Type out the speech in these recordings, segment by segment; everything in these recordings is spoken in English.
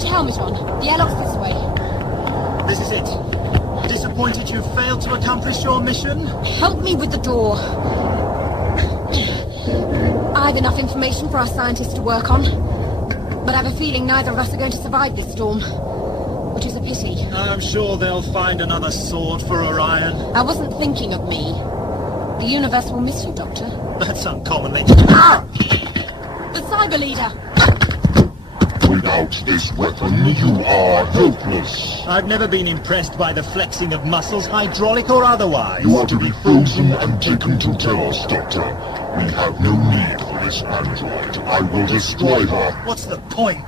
Put your helmet on. The airlock's this way. This is it. Disappointed you failed to accomplish your mission? Help me with the door. I have enough information for our scientists to work on. But I have a feeling neither of us are going to survive this storm. Which is a pity. I'm sure they'll find another sword for Orion. I wasn't thinking of me. The universe will miss you, Doctor. That's uncommonly... Ah! The Cyber Leader! Without this weapon, you are helpless. I've never been impressed by the flexing of muscles, hydraulic or otherwise. You are to be frozen and taken to Telos, Doctor. We have no need for this android. I will destroy her. What's the point?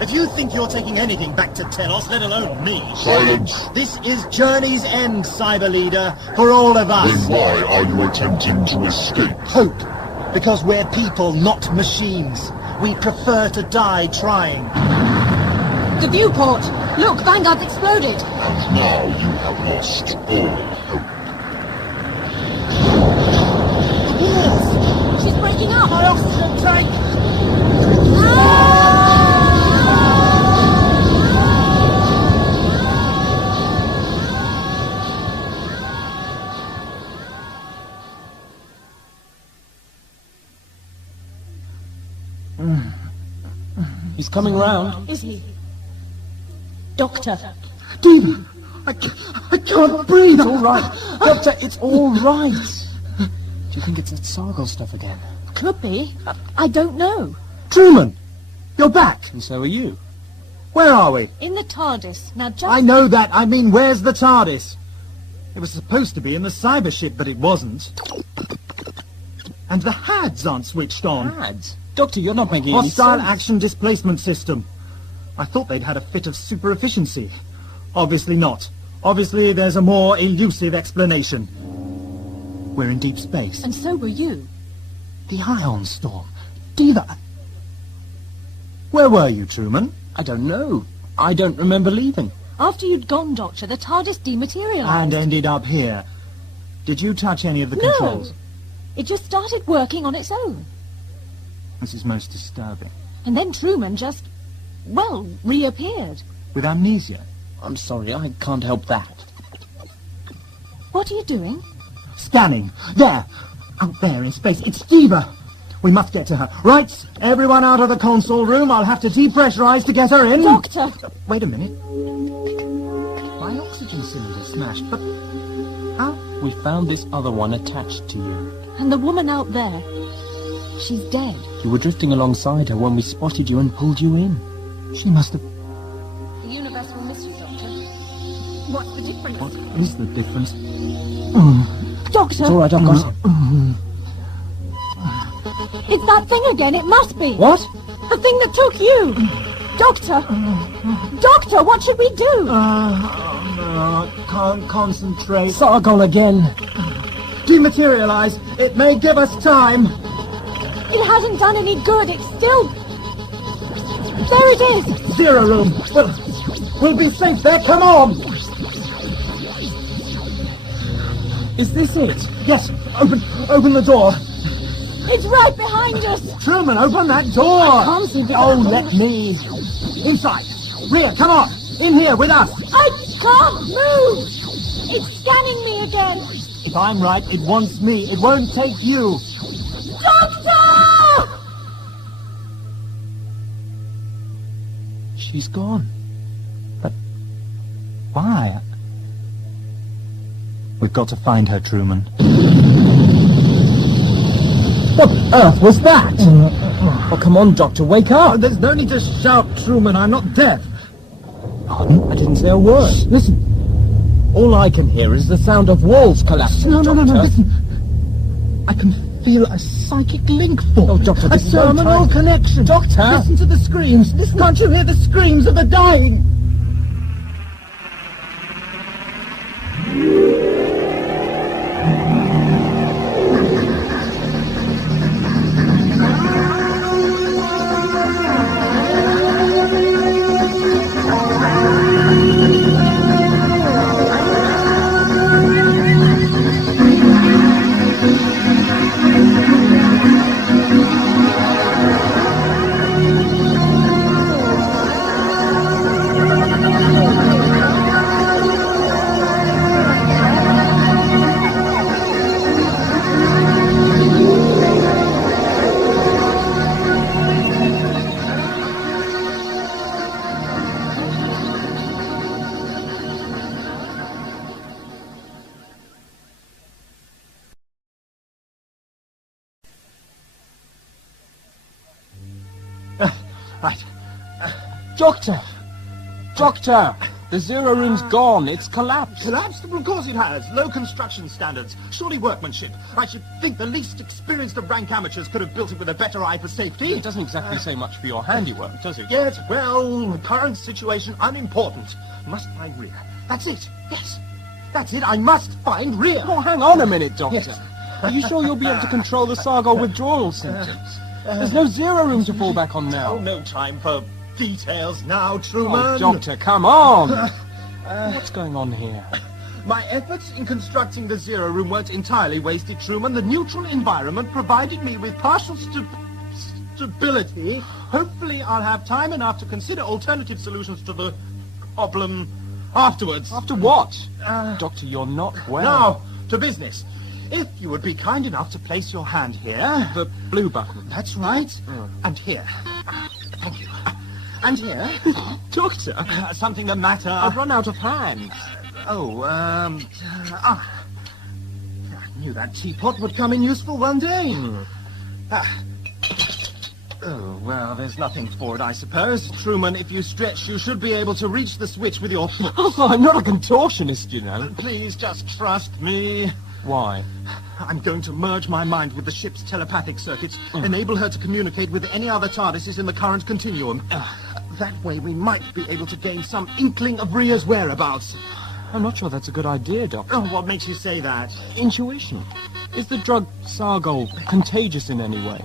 If you think you're taking anything back to Telos, let alone me... Silence! This is Journey's End, Cyber Leader, for all of us. Then why are you attempting to escape? Hope. Because we're people, not machines. We prefer to die trying. The viewport! Look, Vanguard's exploded! And now you have lost all hope. The walls! She's breaking up! My oxygen tank! He's coming round. Is he? Doctor! Demon! I can't breathe! It's all right. Doctor, it's all right. Do you think it's that Sargol stuff again? Could be. I don't know. Truman! You're back! And so are you. Where are we? In the Tardis. Now just... I know that. I mean, where's the Tardis? It was supposed to be in the cyber ship, but it wasn't. And the HADs aren't switched on. Lads. Doctor, you're not making any Hostile sense. Action Displacement System. I thought they'd had a fit of super efficiency. Obviously not. Obviously there's a more elusive explanation. We're in deep space. And so were you. The ion storm. Diva. Where were you, Truman? I don't know. I don't remember leaving. After you'd gone, Doctor, the Tardis dematerialized. And ended up here. Did you touch any of the controls? No. It just started working on its own. This is most disturbing. And then Truman just, well, reappeared. With amnesia? I'm sorry, I can't help that. What are you doing? Scanning. There. Out there in space. It's Diva. We must get to her. Right, everyone out of the console room. I'll have to depressurize to get her in. Doctor! Wait a minute. My oxygen cylinder's smashed, but how? We found this other one attached to you. And the woman out there, she's dead. You were drifting alongside her when we spotted you and pulled you in. She must have... The universe will miss you, Doctor. What's the difference? What is the difference? Doctor! It's all right, I've got it. It's that thing again, it must be! What? The thing that took you! Doctor! Doctor, what should we do? No, I can't concentrate. Sargol again. Dematerialize. It may give us time. It hasn't done any good, it's still... There it is! Zero room. We'll be safe there. Come on. Is this it? Yes. Open the door. It's right behind us! Truman, open that door. Can't see the... Oh, let me. Inside. Rhea, come on. In here with us. I can't move! It's scanning me again! If I'm right, it wants me. It won't take you. Doctor! She's gone. But why? We've got to find her, Truman. What on earth was that? Oh, come on, Doctor, wake up. There's no need to shout, Truman. I'm not deaf. Pardon? I didn't say a word. Listen. All I can hear is the sound of walls collapsing, No, Doctor. listen. I can feel a psychic link form. Oh, Doctor, a this is no terminal time. connection. Doctor! Listen to the screams. Can't you hear the screams of the dying? Doctor! Doctor! The Zero Room's gone. It's collapsed. Collapsed? Well, of course it has. Low construction standards. Surely workmanship. I should think the least experienced of rank amateurs could have built it with a better eye for safety. It doesn't exactly say much for your handiwork, does it? Yes, well, current situation unimportant. Must find Rhea. That's it. Yes. That's it. I must find Rhea. Oh, hang on a minute, Doctor. Yes. Are you sure you'll be able to control the Sargol withdrawal symptoms? There's no Zero Room to fall back on now. Oh, no time for details now, Truman. Oh, Doctor, come on! What's going on here? My efforts in constructing the Zero Room weren't entirely wasted, Truman. The neutral environment provided me with partial stability. Hopefully I'll have time enough to consider alternative solutions to the problem afterwards. After what? Doctor, you're not well. Now, to business. If you would be kind enough to place your hand here. The blue button. That's right. And here. Thank you. And here. Doctor! Something the matter. I've run out of hands. I knew that teapot would come in useful one day. Oh, well, there's nothing for it, I suppose. Truman, if you stretch, you should be able to reach the switch with your foot. Oh, I'm not a contortionist, you know. Please, just trust me. Why? I'm going to merge my mind with the ship's telepathic circuits, enable her to communicate with any other Tardises in the current continuum. That way we might be able to gain some inkling of Rhea's whereabouts. I'm not sure that's a good idea, Doctor. Oh, what makes you say that? Intuition. Is the drug Sargol contagious in any way?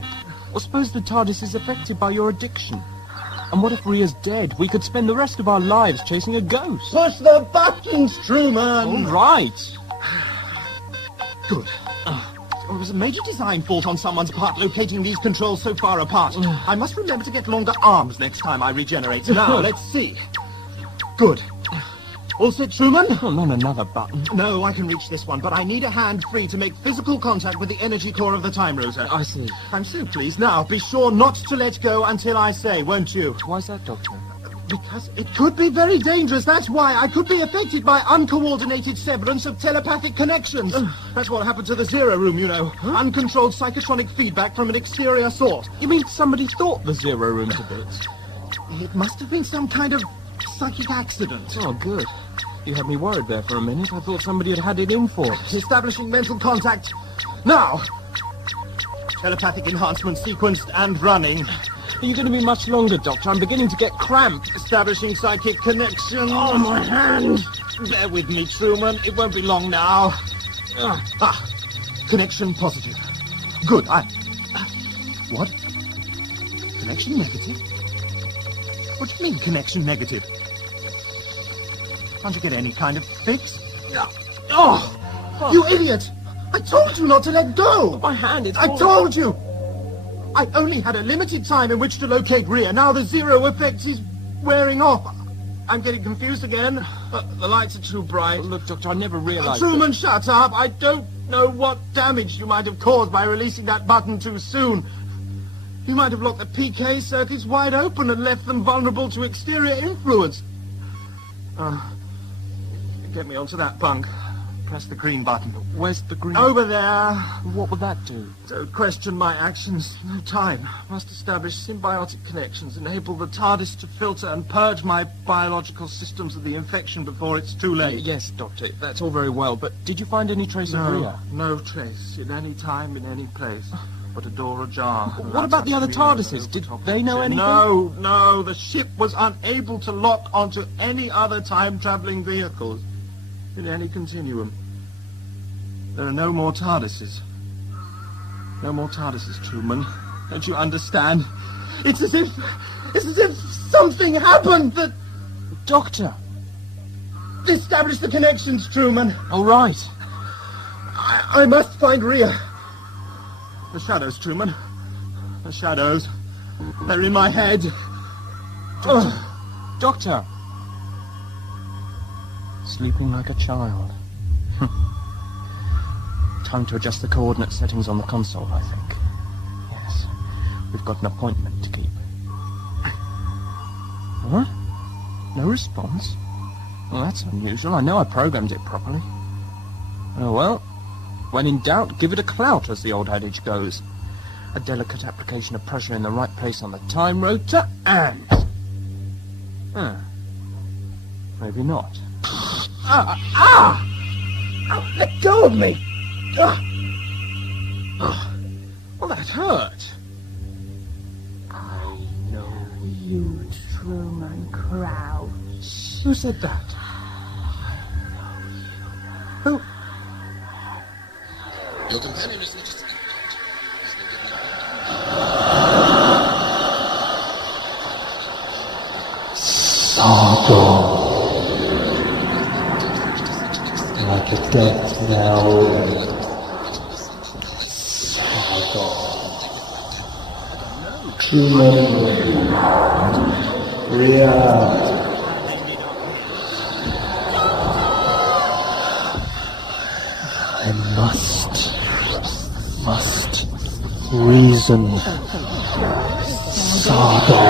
Or suppose the TARDIS is affected by your addiction? And what if Rhea's dead? We could spend the rest of our lives chasing a ghost. Push the buttons, Truman! All right. Good. It was a major design fault on someone's part locating these controls so far apart. I must remember to get longer arms next time I regenerate. Now, let's see. Good. All set, Truman? Oh, not another button. No, I can reach this one, but I need a hand free to make physical contact with the energy core of the time rotor. I see. I'm so pleased. Now, be sure not to let go until I say, won't you? Why's that, Doctor? Because it could be very dangerous. That's why I could be affected by uncoordinated severance of telepathic connections. That's what happened to the Zero Room, you know. Uncontrolled psychotronic feedback from an exterior source. You mean somebody thought the Zero Room to bits? It must have been some kind of psychic accident. Oh, good. You had me worried there for a minute. I thought somebody had had it in for us. Establishing mental contact. Now! Telepathic enhancement sequenced and running. Are you going to be much longer, Doctor? I'm beginning to get cramped. Establishing psychic connection. Oh, my hand! Bear with me, Truman. It won't be long now. Connection positive. Good. What? Connection negative? What do you mean, connection negative? Can't you get any kind of fix? You idiot! I told you not to let go! My hand, it's I told you! I only had a limited time in which to locate Rhea. Now the zero effect is wearing off. I'm getting confused again. The lights are too bright. Look, Doctor, I never realized... Truman, shut up! I don't know what damage you might have caused by releasing that button too soon. You might have locked the PK circuits wide open and left them vulnerable to exterior influence. Get me onto that bunk. Press the green button. Where's the green? Over there. What would that do? Don't question my actions. No time. Must establish symbiotic connections, enable the Tardis to filter and purge my biological systems of the infection before it's too late. Yes, Doctor, that's all very well, but did you find any trace of Rhea? No trace. In any time, in any place. But a door ajar. What about the other TARDISes? Did they know anything? No. The ship was unable to lock onto any other time-traveling vehicles in any continuum. There are no more TARDISes. No more TARDISes, Truman. Don't you understand? It's as if something happened that... Doctor! Establish the connections, Truman. All right. I must find Rhea. The shadows, Truman. The shadows. They're in my head. Doctor! Sleeping like a child. Time to adjust the coordinate settings on the console, I think. Yes. We've got an appointment to keep. What? No response? Well, that's unusual. I know I programmed it properly. Oh, well. When in doubt, give it a clout, as the old adage goes. A delicate application of pressure in the right place on the time rotor, and... Maybe not. Let go of me! Well, that hurt. I know you, Truman Crouch. Who said that? Who? Your companion is not just Sargol. Like a death knell. Sargol. Truman. Rhea. I must reason. Sargol.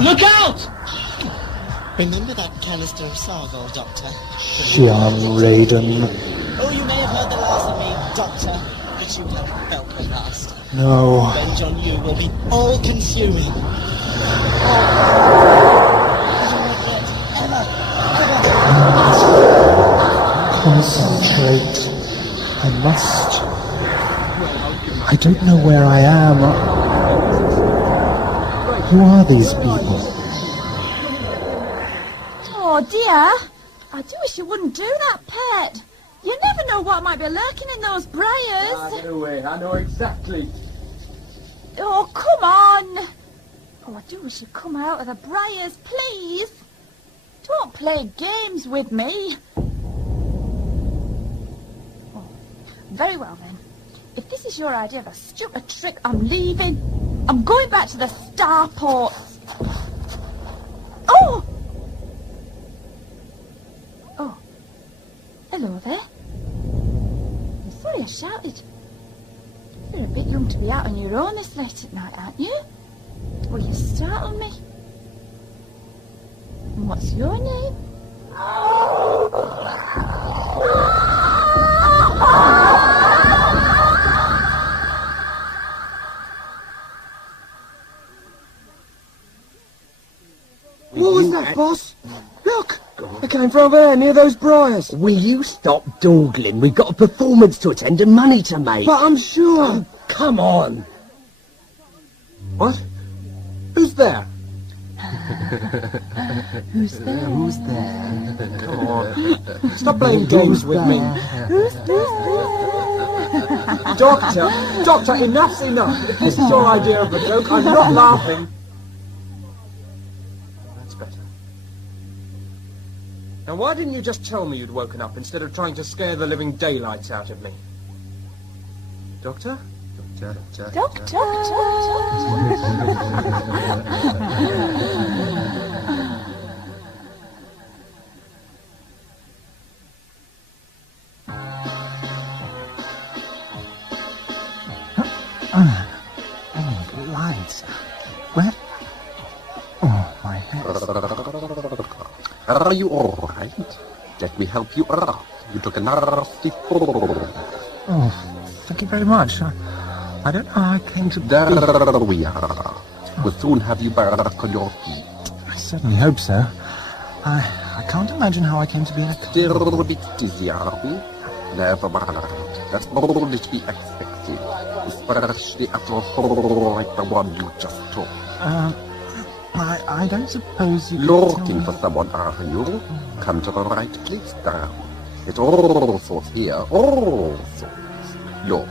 Look out! Remember that canister of Sargol, Doctor? Young Raiden. Oh, you may have heard the last of me, Doctor, but you haven't felt the last. No. Revenge on you will be all-consuming. Concentrate. I must. I don't know where I am. Who are these people? Oh, dear. I do wish you wouldn't do that, Pet. You never know what might be lurking in those briars. Get away. I know exactly. Oh, come on. Oh, I do wish you'd come out of the briars, please. Don't play games with me. Oh, very well, then. If this is your idea of a stupid trick, I'm leaving. I'm going back to the starports. Oh! Oh. Hello there. I'm sorry I shouted. You're a bit young to be out on your own this late at night, aren't you? Well, you startled me. And what's your name? What was that, boss? Look! It came from over there, near those briars. Will you stop dawdling? We've got a performance to attend and money to make. But I'm sure... Come on. What? Who's there? Who's there? Who's there? Come on. Stop playing games with me. Who's there? Doctor, enough's enough. If this is your idea of a joke, I'm not laughing. That's better. Now, why didn't you just tell me you'd woken up instead of trying to scare the living daylights out of me? Doctor? Doctor. Lights. Where? Oh, my head. Are you all right? Let me help you out. You took a nasty fall. Oh, thank you very much. I don't know how I came to be... There we are. We'll soon have you back on your feet. I certainly hope so. I can't imagine how I came to be in a... Still a bit dizzy, are we? Never mind. That's all that we expected. Especially after a fall like the one you just took. I don't suppose you... Looking for someone, are you? Come to the right place now. It's all sorts here, all sorts. Look,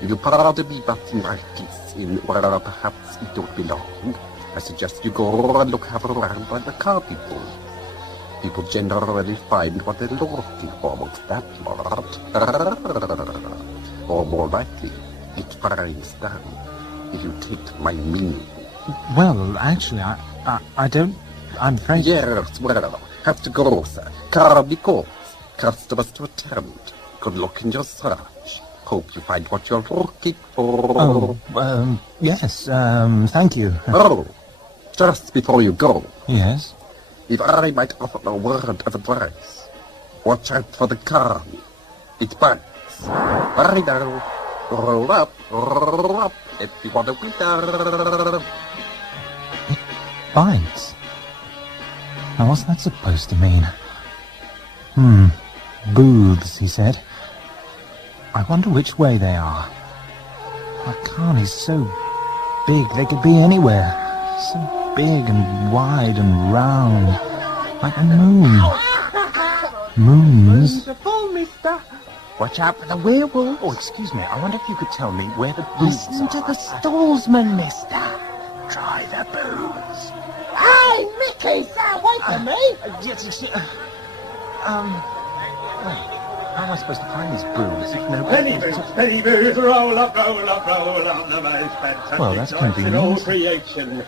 if you pardon me butting my teeth in where perhaps it don't belong, I suggest you go and look around by the carnival. People generally find what they're looking for amongst that lot. Or more likely, it finds them, if you take my meaning. Well, actually, I don't... I'm afraid... Yes, well, have to go, sir. Carnival. Customers to attend. Good luck in your search. Hope you find what you're looking for. Oh, yes, thank you. Oh, just before you go, Yes? if I might offer a word of advice, watch out for the Carny. It bites. Right now. Roll up. If you want to be there. Bites? Now what's that supposed to mean? Booths, he said. I wonder which way they are. Our Carny's so big, they could be anywhere. So big and wide and round. Like a moon. Moons? Watch out for the werewolf. Oh, excuse me, I wonder if you could tell me where the booths Listen to are. the stallsman, mister. Try the booths. Hey, Mickey, stay away from me. Wait, how am I supposed to find these booths if nobody... Penny booze, roll up on the most fantastic Well, that's choice in all convenient. creation.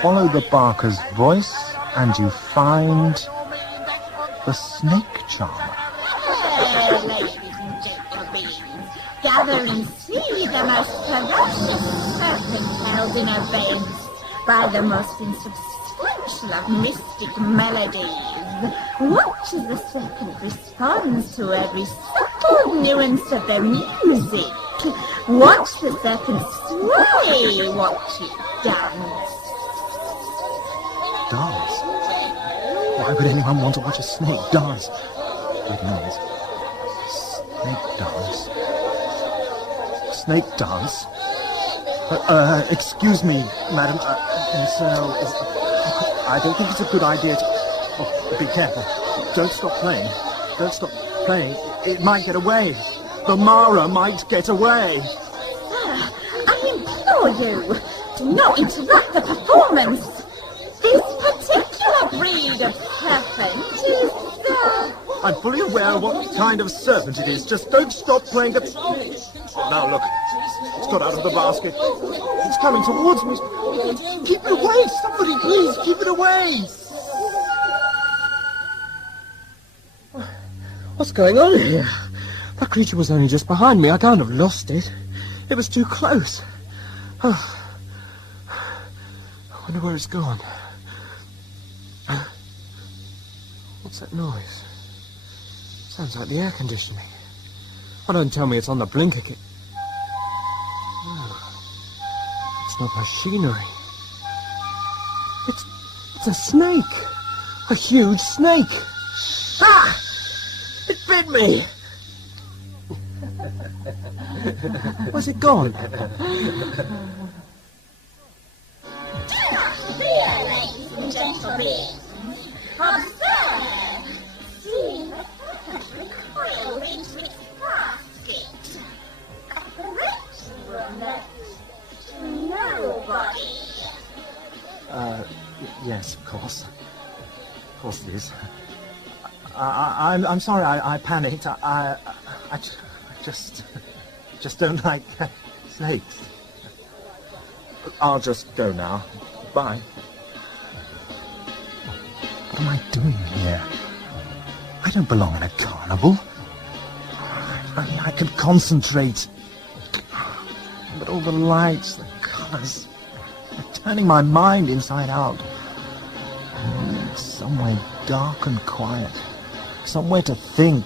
Follow the barker's voice, and you find the snake charmer. Well, ladies and gentlemen, gather and see the most ferocious serpent held in abeyance by the most insubstantial of mystic melodies. Watch as the serpent responds to every subtle nuance of the music. Watch the serpent sway, watch it dance. Dance? Why would anyone want to watch a snake dance? Wait a minute. Snake dance? Snake dance? Excuse me, madam. I don't think it's a good idea to... Oh, be careful. Don't stop playing. Don't stop playing. It might get away. The Mara might get away. Sir, I implore you, do not interrupt the performance. This particular breed of serpent is, I'm fully aware what kind of serpent it is. Just don't stop playing the... Now look, it's got out of the basket. It's coming towards me. Keep it away! Somebody please, keep it away! What's going on here? That creature was only just behind me. I can't have lost it. It was too close. Oh. I wonder where it's gone. What's that noise? Sounds like the air conditioning. Oh, don't tell me it's on the blink again. No. It's not machinery. It's a snake. A huge snake. Ah! It bit me! Where's it gone? Here, ladies and gentlemen, observe, see the serpent recoil into its basket. A threat will left to nobody. Yes, of course. Of course it is. I'm sorry, I panicked. I just don't like snakes. I'll just go now. Bye. What am I doing here? I don't belong in a carnival. I could concentrate. But all the lights, the colours, they're turning my mind inside out. I need somewhere dark and quiet. Somewhere to think.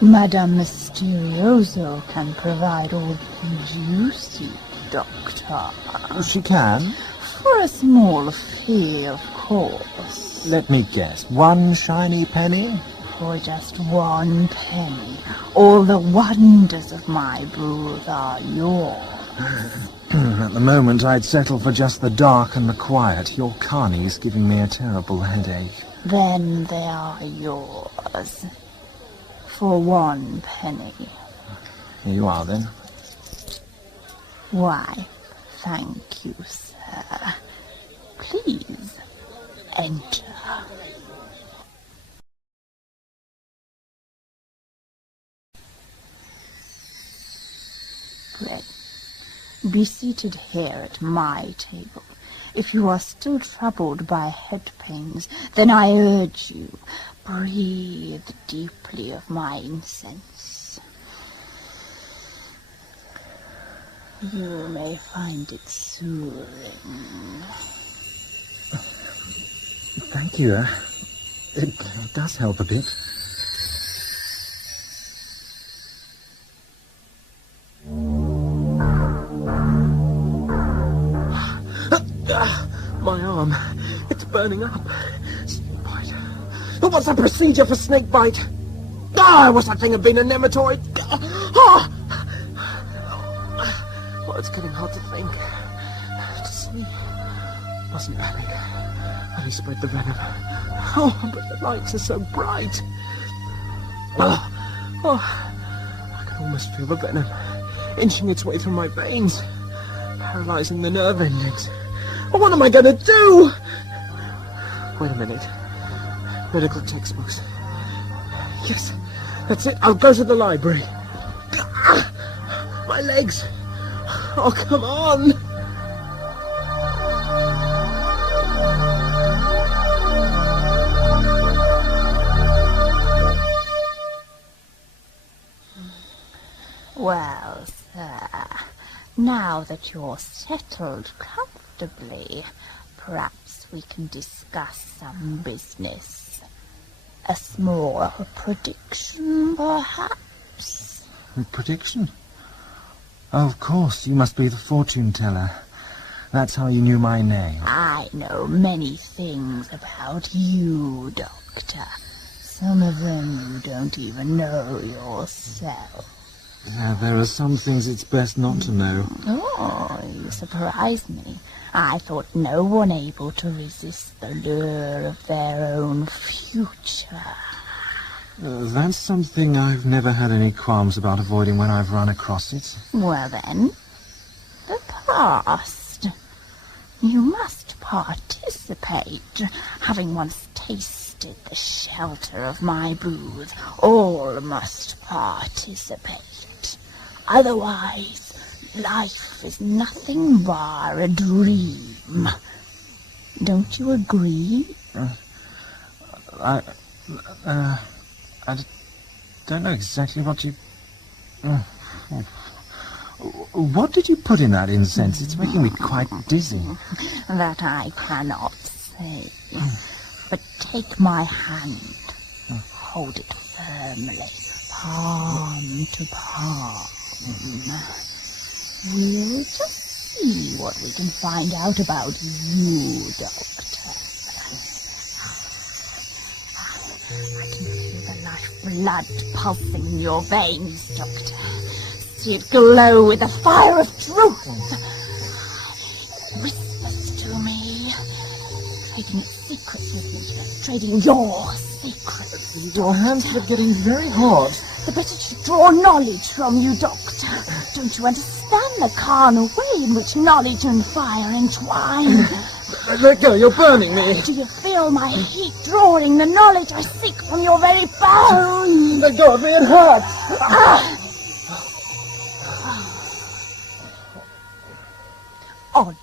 Madame Mysterioso can provide all the juicy, Doctor. She can? For a small fee, of course. Let me guess. 1 shiny penny? For just 1 penny, all the wonders of my booth are yours. At the moment, I'd settle for just the dark and the quiet. Your Carny's giving me a terrible headache. Then they are yours. For 1 penny. Here you are, then. Why, thank you, sir. Please, enter. Bread. Be seated here at my table. If you are still troubled by head pains, then I urge you, breathe deeply of my incense. You may find it soothing. Thank you. It does help a bit. arm. It's burning up. Snakebite. Oh, what's the procedure for snakebite? Ah, what's that thing of being a nematoid? Ah! Oh, it's getting hard to think. To see. Mustn't panic. Only spread the venom. Oh, but the lights are so bright. I can almost feel the venom inching its way through my veins, paralyzing the nerve endings. What am I going to do? Wait a minute. Medical textbooks. Yes, that's it. I'll go to the library. My legs. Oh, come on. Well, sir, now that you're settled comfortably, perhaps we can discuss some business. A small prediction, perhaps? A prediction? Oh, of course, you must be the fortune teller. That's how you knew my name. I know many things about you, Doctor. Some of them you don't even know yourself. There are some things it's best not to know. Oh, you surprise me. I thought no one able to resist the lure of their own future. That's something I've never had any qualms about avoiding when I've run across it. Well then, the past. You must participate. Having once tasted the shelter of my booth, all must participate. Otherwise, life is nothing but a dream. Don't you agree? I don't know exactly what you... What did you put in that incense? It's making me quite dizzy. That I cannot say. But take my hand. Hold it firmly, palm to palm. We'll just see what we can find out about you, Doctor. I can feel the lifeblood pulsing in your veins, Doctor. See it glow with the fire of truth. It whispers to me, trading its secrets with me, trading your secrets. Your hands are getting very hot. The better to draw knowledge from you, Doctor. Don't you understand the carnal way in which knowledge and fire entwine? Let go, you're burning me. Do you feel my heat drawing the knowledge I seek from your very bones? Let go of me, it hurts. Odd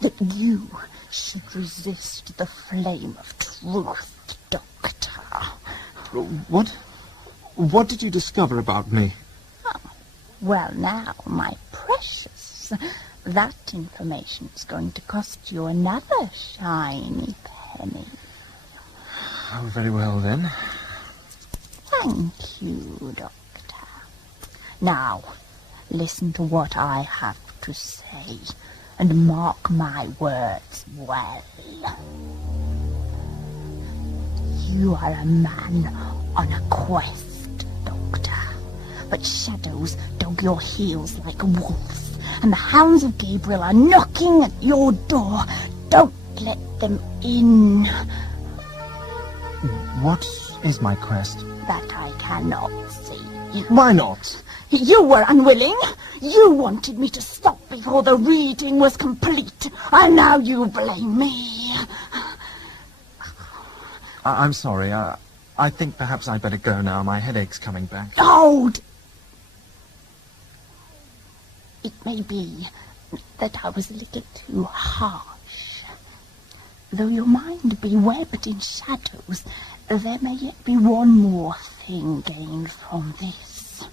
that you should resist the flame of truth, Doctor. What did you discover about me? Oh, well now, my precious, that information's going to cost you another shiny penny. Oh, very well then. Thank you, Doctor. Now, listen to what I have to say, and mark my words well. You are a man on a quest, Doctor. But shadows dog your heels like wolves, and the hounds of Gabriel are knocking at your door. Don't let them in. What is my quest? That I cannot see. Why not? You were unwilling. You wanted me to stop before the reading was complete, and now you blame me. I'm sorry. I think perhaps I'd better go now. My headache's coming back. Hold! It may be that I was a little too harsh. Though your mind be webbed in shadows, there may yet be one more thing gained from this.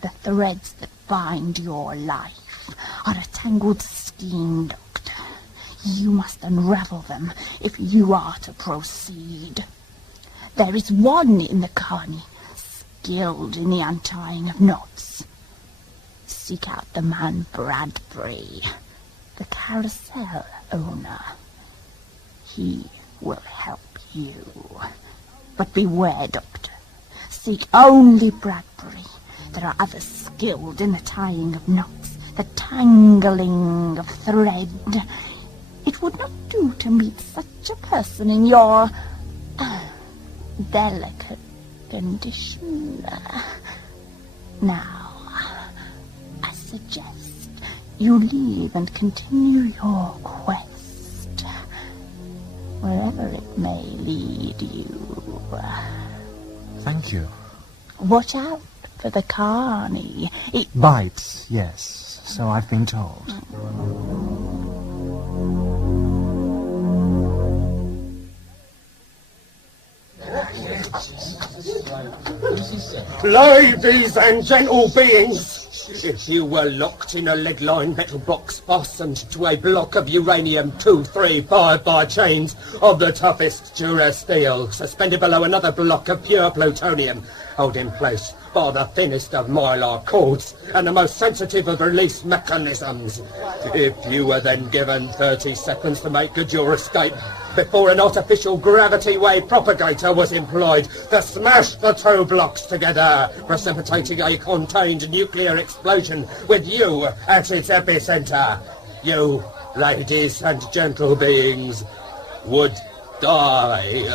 The threads that bind your life are a tangled skein, Doctor. You must unravel them if you are to proceed. There is one in the Carny, skilled in the untying of knots. Seek out the man Bradbury. the carousel owner. He will help you. But beware, Doctor. Seek only Bradbury. There are others skilled in the tying of knots, the tangling of thread. It would not do to meet such a person in your delicate condition. Now, I suggest you leave and continue your quest, wherever it may lead you. Thank you. Watch out for the Carny. It Bites, yes, so I've been told. Ladies and gentle beings, if you were locked in a lead-lined metal box fastened to a block of uranium-235 by chains of the toughest durasteel, suspended below another block of pure plutonium, held in place by the thinnest of mylar cords and the most sensitive of release mechanisms. If you were then given 30 seconds to make good your escape before an artificial gravity wave propagator was employed to smash the two blocks together, precipitating a contained nuclear explosion with you at its epicenter, you, ladies and gentle beings, would die.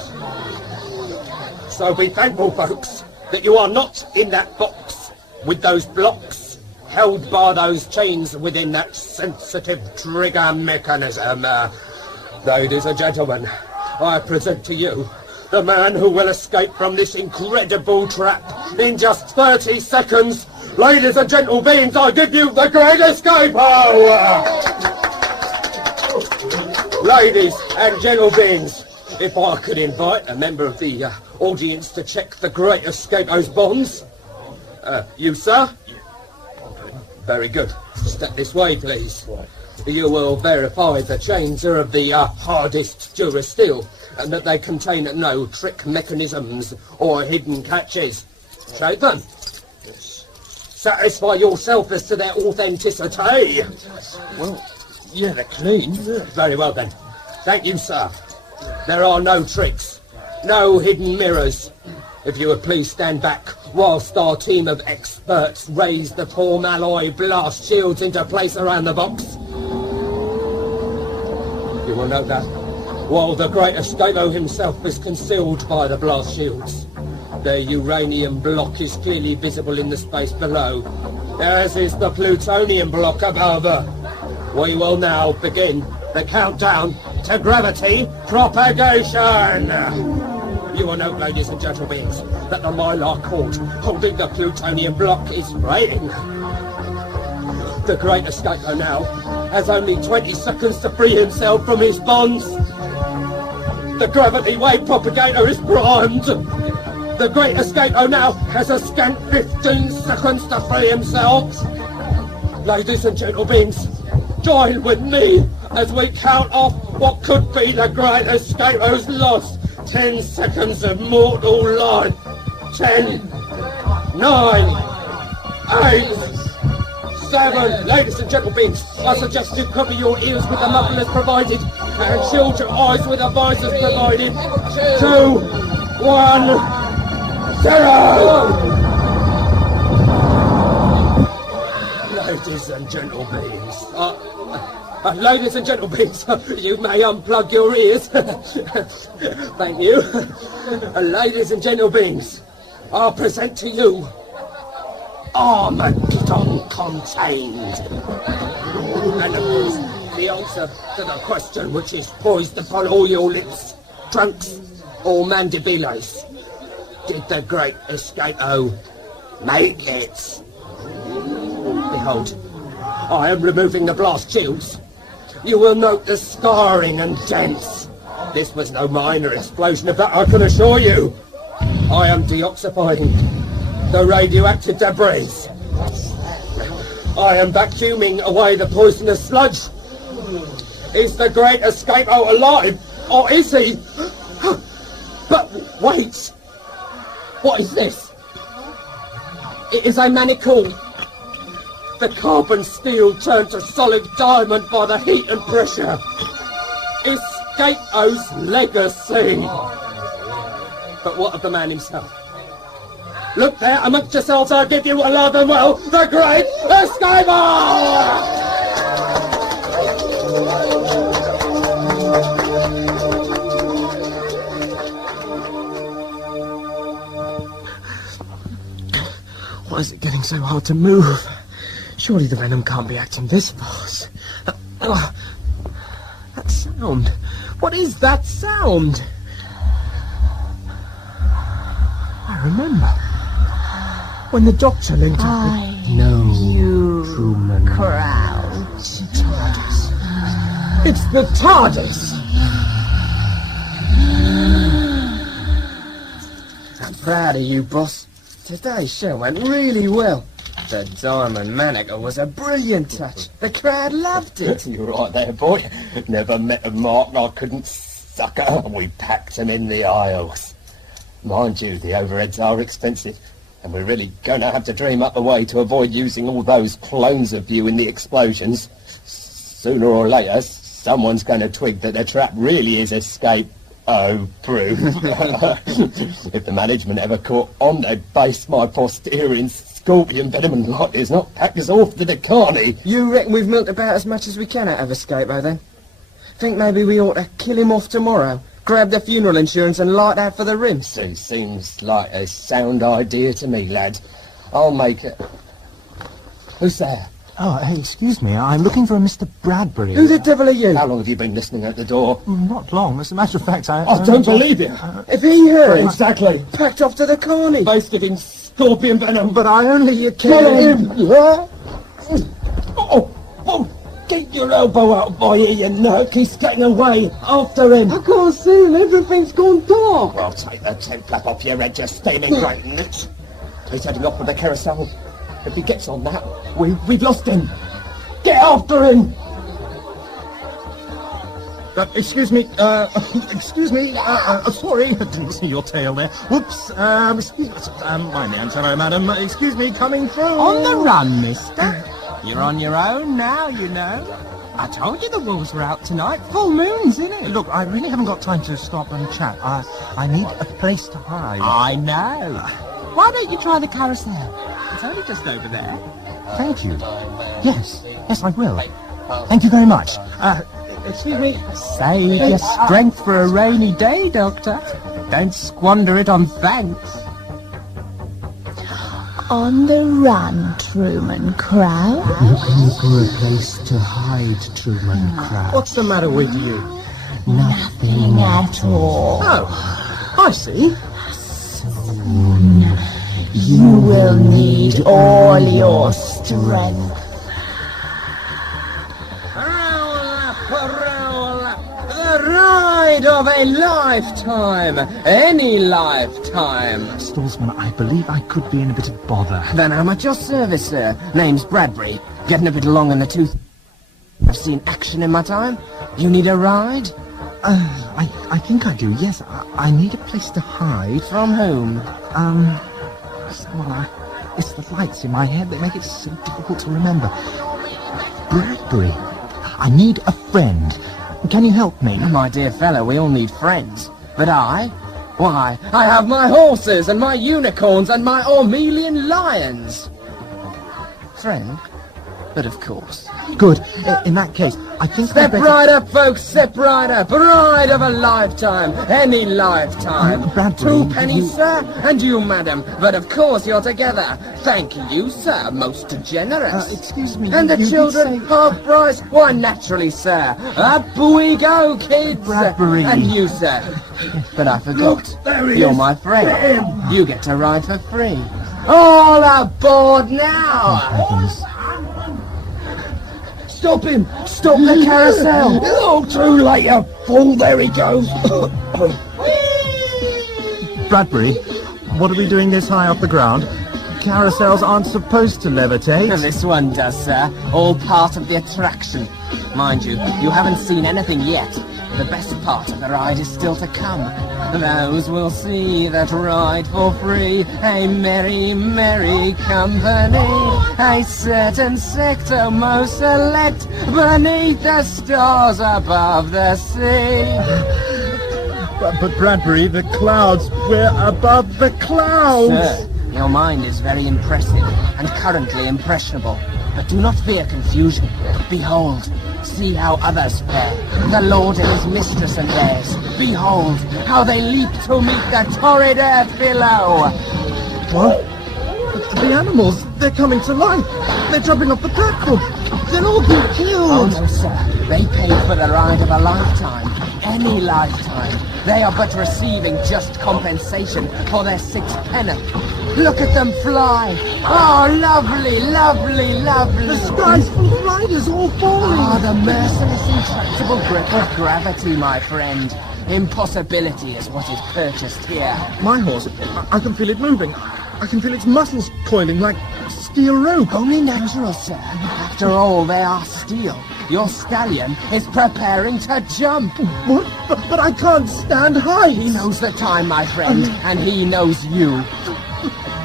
So be thankful, folks, that you are not in that box with those blocks held by those chains within that sensitive trigger mechanism. Ladies and gentlemen, I present to you the man who will escape from this incredible trap in just 30 seconds. Ladies and gentle beings, I give you the Great Escape! Ladies and gentle beings, if I could invite a member of the audience to check the Great Escape's bonds. You, sir? Very good. Step this way, please. You will verify the chains are of the hardest durasteel and that they contain no trick mechanisms or hidden catches. Shake them. Satisfy yourself as to their authenticity. Well, yeah, they're clean. Very well then. Thank you, sir. There are no tricks, no hidden mirrors. If you would please stand back whilst our team of experts raise the form alloy blast shields into place around the box. You will note that while the Great Escapo himself is concealed by the blast shields, the uranium block is clearly visible in the space below, as is the plutonium block above. We will now begin the countdown to gravity propagation. You will note, ladies and gentle beings, that the mylar cord holding the plutonium block is fraying. The Great Escapo now has only 20 seconds to free himself from his bonds. The gravity wave propagator is primed. The Great Escapo now has a scant 15 seconds to free himself. Ladies and gentle beings, join with me as we count off what could be the Great Escapo's loss. 10 seconds of mortal life. 10, 9, 8, 7. Ladies and gentle beings, I suggest you cover your ears with the mufflers provided and shield your eyes with the visors provided. 2, 1, 0. Ladies and gentle beings, ladies and gentle beings, you may unplug your ears. Thank you. Ladies and gentle beings, I'll present to you Armageddon contained. And of course, the answer to the question which is poised upon all your lips, trunks, or mandibulas. Did the Great Escapo make it? Behold, I am removing the blast shields. You will note the scarring and dents. This was no minor explosion, of that I can assure you. I am deoxifying the radioactive debris. I am vacuuming away the poisonous sludge. Is the Great Escapo alive, or is he? But wait! What is this? It is a manacle The carbon steel turned to solid diamond by the heat and pressure. Escapeo's legacy. But what of the man himself? Look there, amongst yourselves I'll give you alive and well, the great Escapeor! Why is it getting so hard to move? Surely the venom can't be acting this fast. That sound. What is that sound? I remember. When the doctor linked up with... No, You Truman. crowd. TARDIS. It's the TARDIS! I'm proud of you, boss. Today's show went really well. The diamond manacle was a brilliant touch. The crowd loved it. You're right there, boy. Never met a mark I couldn't sucker. We packed them in the aisles. Mind you, the overheads are expensive, and we're really going to have to dream up a way to avoid using all those clones of you in the explosions. Sooner or later, someone's going to twig that the trap really is proof. If the management ever caught on, they'd base my posterior in scorpion venom and lighters, not pack us off to the Carny. You reckon we've milked about as much as we can out of Escapo, then? Think maybe we ought to kill him off tomorrow, grab the funeral insurance and light out for the rim? Seems like a sound idea to me, lad. I'll make it. Who's there? Oh, hey, excuse me. I'm looking for a Mr. Bradbury. Who the devil are you? How long have you been listening at the door? Not long. As a matter of fact, I don't believe you. If he heard, Exactly. packed off to the Carny. Basted in scorpion venom. But I only... Kill him! Oh, keep your elbow out by here, you nerk. He's getting away. After him. I can't see him. Everything's gone dark. Well, take the tent flap off your head, you steaming great nitch. He's heading off with the carousel. If he gets on that, we've lost him. Get after him! Excuse me, sorry, I didn't see your tail there. Whoops, excuse me, mind the answer, madam. Excuse me, coming through. On the run, mister. You're on your own now, you know. I told you the wolves were out tonight. Full moon's, isn't it? Look, I really haven't got time to stop and chat. I need a place to hide. I know. Why don't you try the carousel? It's only just over there. Thank you. Yes, I will. Thank you very much. Excuse me. Save your strength for a rainy day, Doctor. Don't squander it on thanks. On the run, Truman Crowd. Looking for a place to hide, Truman Crowd. What's the matter with you? Nothing at all. Oh, I see. You will need all your strength. The ride of a lifetime. Any lifetime. Stallsman, I believe I could be in a bit of bother. Then I'm at your service, sir. Name's Bradbury. Getting a bit long in the tooth. I've seen action in my time. You need a ride? I think I do, yes. I need a place to hide. From whom? Well, it's the lights in my head that make it so difficult to remember. Bradbury, I need a friend. Can you help me? My dear fellow, we all need friends. But I? Why, I have my horses and my unicorns and my Ormelian lions. Friend? But of course. Good. In that case, I think Step right up, folks, step right up. Ride of a lifetime, any lifetime. Bradbury, 2 pennies, sir, and you, madam. But of course you're together. Thank you, sir, most generous. Excuse me. And the you children, did say... half price? Why, naturally, sir. Up we go, kids. Bradbury. And you, sir. But I forgot. You're my friend. You get to ride for free. All aboard now. Heavens. Stop him! Stop the carousel! Oh, too late, you fool. There he goes. Bradbury, what are we doing this high off the ground? carousels aren't supposed to levitate. This one does, sir. All part of the attraction. Mind you, you haven't seen anything yet. The best part of the ride is still to come. Those will see that ride for free. A merry, merry company. A certain sector most select beneath the stars above the sea. But Bradbury, the clouds, we're above the clouds! Sir, your mind is very impressive and currently impressionable. But do not fear confusion. Behold, see how others fare. The Lord and his mistress and theirs. Behold, how they leap to meet the torrid earth below. What? The animals, they're coming to life. They're jumping off the platform. They'll all be killed. Oh no, sir. They paid for the ride of a lifetime. Any lifetime. They are but receiving just compensation for their sixpenneth. Look at them fly. Oh, lovely, lovely, lovely. The sky's full of riders all falling. Ah, the merciless, intractable grip of gravity, my friend. Impossibility is what is purchased here. My horse, I can feel it moving. I can feel its muscles coiling like steel rope. Only natural, sir. After all, they are steel. Your stallion is preparing to jump. What? But I can't stand high. He knows the time, my friend, and he knows you.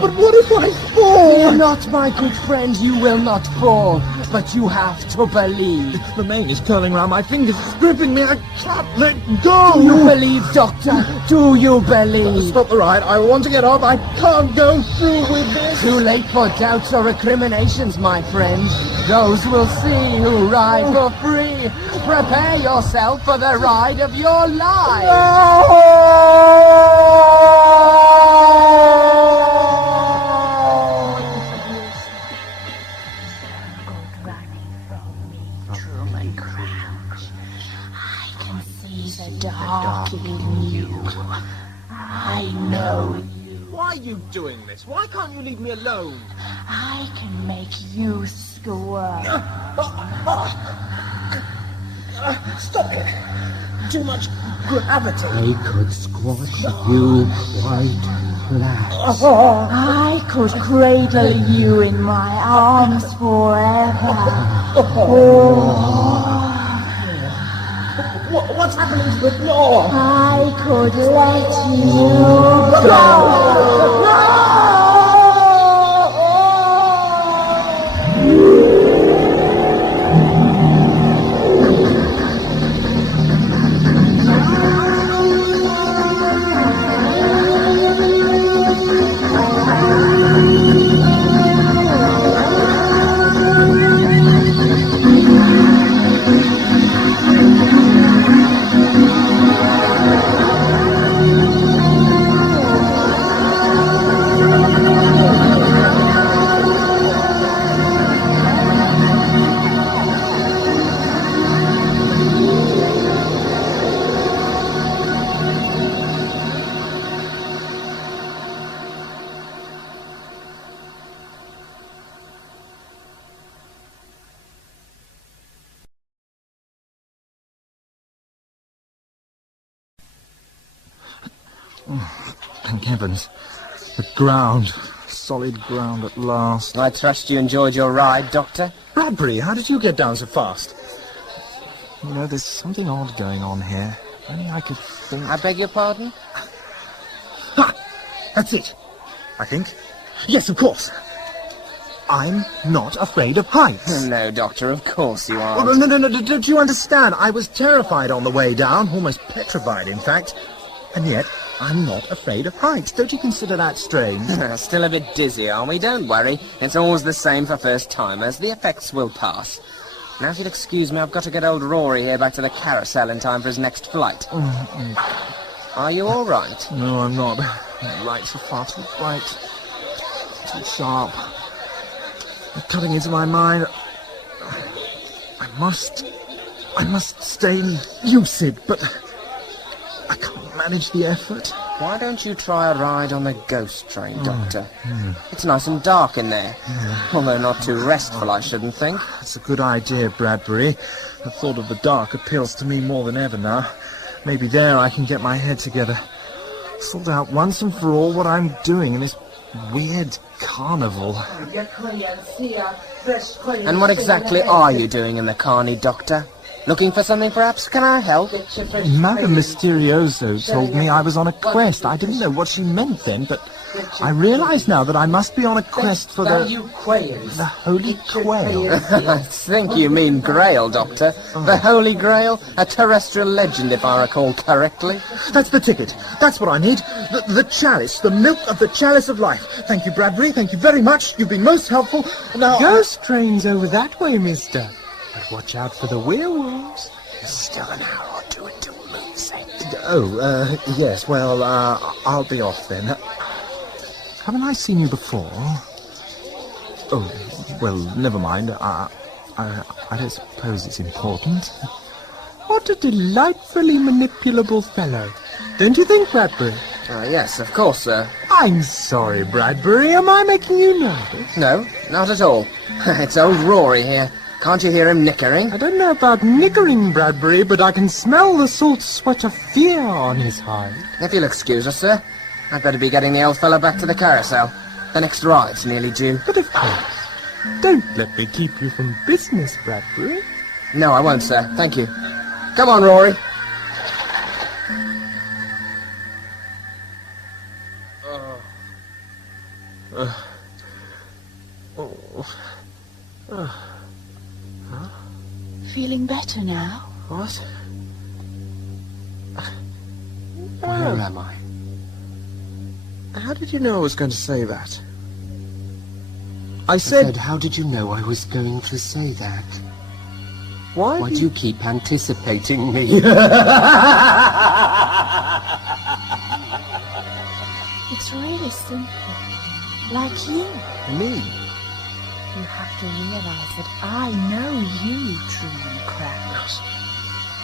But what if I fall? Fear not, my good friend, you will not fall. But you have to believe. The mane is curling round my fingers. It's gripping me. I can't let go. Do you believe, Doctor? Do you believe? Stop the ride. I want to get off. I can't go through with this. Too late for doubts or recriminations, my friend. Those will see who ride for free. Prepare yourself for the ride of your life. Dark in you. I know you. Why are you doing this? Why can't you leave me alone? I can make you squirm. Stop it! Too much gravity. I could squash you quite flat. I could cradle you in my arms forever. What's happening to the floor? I could let you go. Thank heavens. The ground. Solid ground at last. I trust you enjoyed your ride, Doctor. Bradbury, how did you get down so fast? You know, there's something odd going on here. Only I could think... I beg your pardon? Ha! That's it. I think. Yes, of course. I'm not afraid of heights. No, Doctor, of course you Oh, aren't. no, don't you understand? I was terrified on the way down, almost petrified, in fact. And yet, I'm not afraid of heights. Don't you consider that strange? Still a bit dizzy, are we? Don't worry. It's always the same for first-timers. The effects will pass. Now, if you'll excuse me, I've got to get old Rory here back to the carousel in time for his next flight. Are you all right? No, I'm not. The lights are far too bright. Too sharp. They're cutting into my mind. I must stay lucid, but I can't manage the effort. Why don't you try a ride on the ghost train, Doctor? It's nice and dark in there. Although not too restful, I shouldn't think. That's a good idea, Bradbury. The thought of the dark appeals to me more than ever now. Maybe there I can get my head together. Sort out once and for all what I'm doing in this weird carnival. And what exactly are you doing in the Carny, Doctor? Looking for something, perhaps? Can I help? Madame Mysterioso told me I was on a quest. I didn't know what she meant then, but I realize now that I must be on a quest for the Holy Quail. I think you mean Grail, Doctor. The Holy Grail, a terrestrial legend, if I recall correctly. That's the ticket. That's what I need. The chalice. The milk of the chalice of life. Thank you, Bradbury. Thank you very much. You've been most helpful. Now... Ghost train's over that way, mister. But watch out for the werewolves. Still an hour or two until moonset. Oh, yes. Well, I'll be off then. Haven't I seen you before? Oh, well, never mind. I don't suppose it's important. What a delightfully manipulable fellow. Don't you think, Bradbury? Yes, of course, sir. I'm sorry, Bradbury. Am I making you nervous? No, not at all. It's old Rory here. Can't you hear him nickering? I don't know about nickering, Bradbury, but I can smell the salt sweat of fear on his hide. If you'll excuse us, sir, I'd better be getting the old fellow back to the carousel. The next ride's nearly due. But of course. Don't let me keep you from business, Bradbury. No, I won't, sir. Thank you. Come on, Rory. Feeling better now? What? Where am I? How did you know I was going to say that? I said, how did you know I was going to say that? Why do you keep anticipating me? It's really simple. Like you. Me? You have to realize that I know you, Truman Kraus.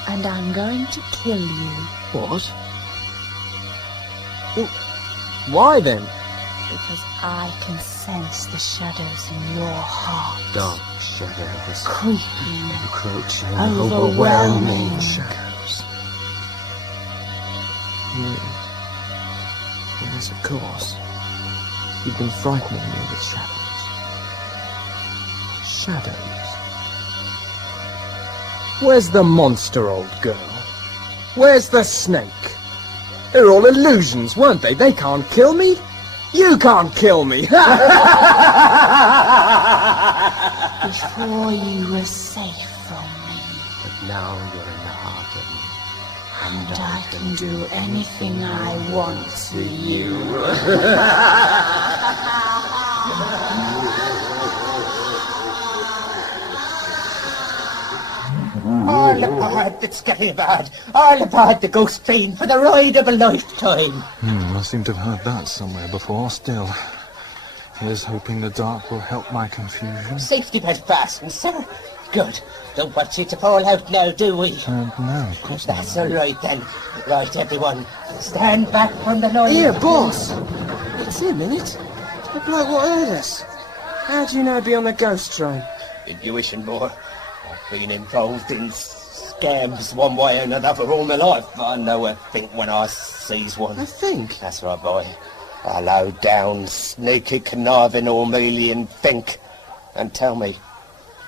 And I'm going to kill you. What? Why then? Because I can sense the shadows in your heart. Dark shadows. Creeping. Encroaching. Overwhelming. Shadows. Yes, of course. You've been frightening me with shadows. Shadows? Where's the monster, old girl? Where's the snake? They're all illusions, weren't they? They can't kill me. You can't kill me. Before you were safe from me. But now you're in the heart of me. And I can do anything I want to you. All aboard the Scarabard! All aboard the Ghost Train for the ride of a lifetime! I seem to have heard that somewhere before. Still, here's hoping the dark will help my confusion. Safety belt fastened, sir? Good. Don't want you to fall out now, do we? No, of course not. That's all right then. Right, everyone. Stand back from the noise. Here, boss! It's him, innit? The bloke what heard us. How do you know he'd be on the ghost train? Intuition, boy. I've been involved in scams one way and another all my life. I know a think when I sees one. I think? That's right, boy. A low-down, sneaky, conniving Ormelian think. And tell me,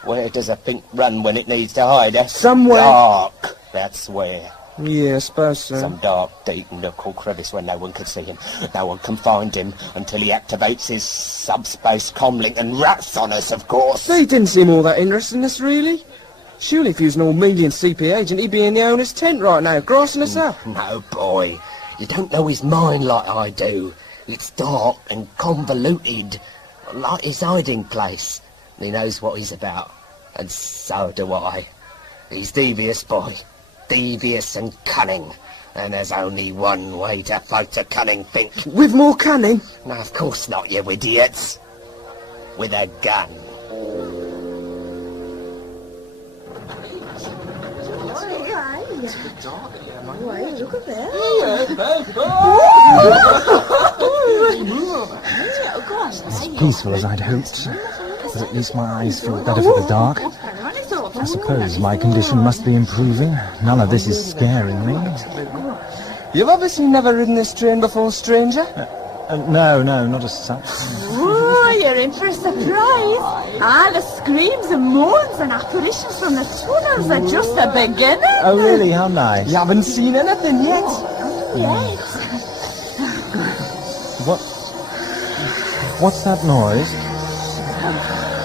where does a think run when it needs to hide, eh? Somewhere. Dark, that's where. Yeah, I suppose so. Some dark, deep nook or crevice where no one can see him. No one can find him until he activates his subspace comlink and rats on us, of course. They didn't seem all that interested in us, really. Surely if he was an Ormelian CP agent, he'd be in the owner's tent right now, grassing us up. No, boy. You don't know his mind like I do. It's dark and convoluted, like his hiding place. And he knows what he's about. And so do I. He's devious, boy. Devious and cunning. And there's only one way to fight a cunning think. With more cunning? No, of course not, you idiots. With a gun. Look at that. As peaceful as I'd hoped, but at least my eyes feel better for the dark. I suppose my condition must be improving. None of this is scaring me. You've obviously never ridden this train before, stranger. No, not as such. Oh, you're in for a surprise. Ah, the screams and moans and apparitions from the tunnels are just the beginning. Oh, really? How nice. You haven't seen anything yet. Yes. What's that noise?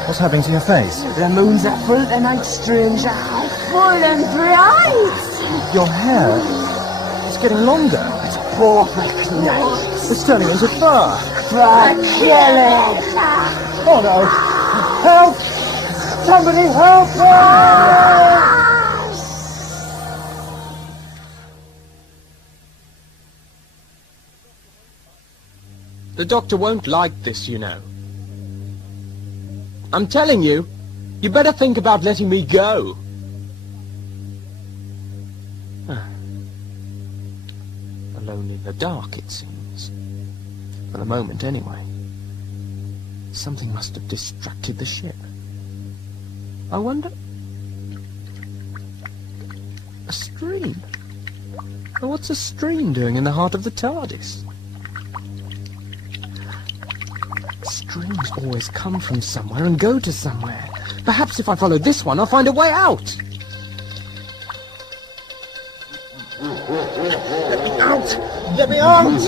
What's happening to your face? The moon's up full tonight, stranger. Full and bright. Your hair is getting longer. It's perfect night. It's turning into fur. For killing. Oh no! Help! Somebody help us! The doctor won't like this, you know. I'm telling you, you better think about letting me go. Alone in the dark, it seems. For the moment, anyway. Something must have distracted the ship. I wonder... A stream? Well, what's a stream doing in the heart of the Tardis? Streams always come from somewhere and go to somewhere. Perhaps if I follow this one, I'll find a way out. Let me out! Let me out!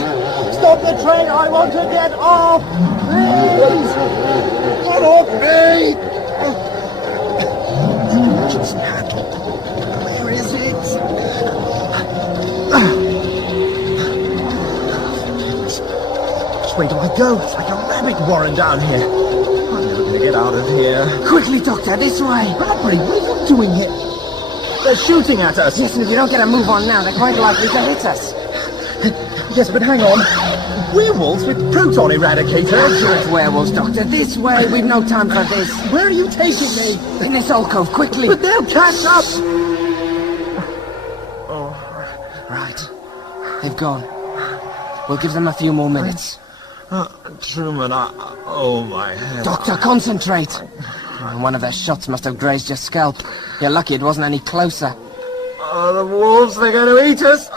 Stop the train! I want to get off! Please! Get off me! Just handle. Where is it? Which way do I go? It's like a rabbit warren down here. I'm never gonna get out of here. Quickly, Doctor, this way. Bradbury, what are you doing here? They're shooting at us. Listen, if you don't get a move on now, they're quite likely to hit us. Yes, but hang on. Werewolves with proton eradicators? I'm sure it's werewolves, Doctor. This way. We've no time for this. Where are you taking me? In this alcove, quickly. But they'll catch up! Right. They've gone. We'll give them a few more minutes. Truman, oh, my head. Doctor, concentrate. One of their shots must have grazed your scalp. You're lucky it wasn't any closer. The wolves, they're going to eat us.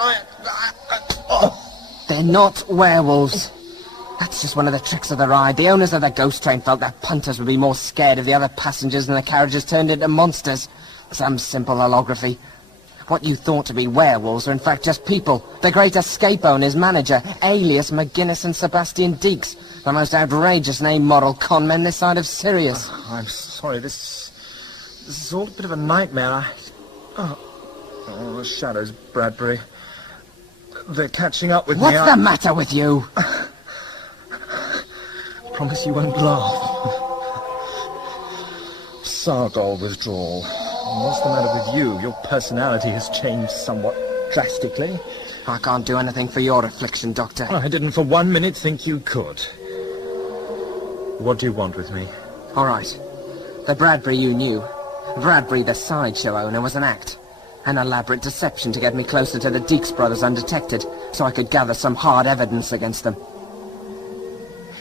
They're not werewolves. That's just one of the tricks of the ride. The owners of the ghost train felt that punters would be more scared of the other passengers than the carriages turned into monsters. Some simple holography. What you thought to be werewolves are in fact just people. The Great Escape Owner's manager, alias McGuinness and Sebastian Deeks, the most outrageous and amoral con men this side of Sirius. I'm sorry, this is all a bit of a nightmare. Oh, the shadows, Bradbury. They're catching up with me. What's the matter with you? Promise you won't laugh. Sargol withdrawal. What's the matter with you? Your personality has changed somewhat drastically. I can't do anything for your affliction, Doctor. I didn't for 1 minute think you could. What do you want with me? All right. The Bradbury you knew, Bradbury the sideshow owner, was an act. An elaborate deception to get me closer to the Deeks brothers undetected, so I could gather some hard evidence against them.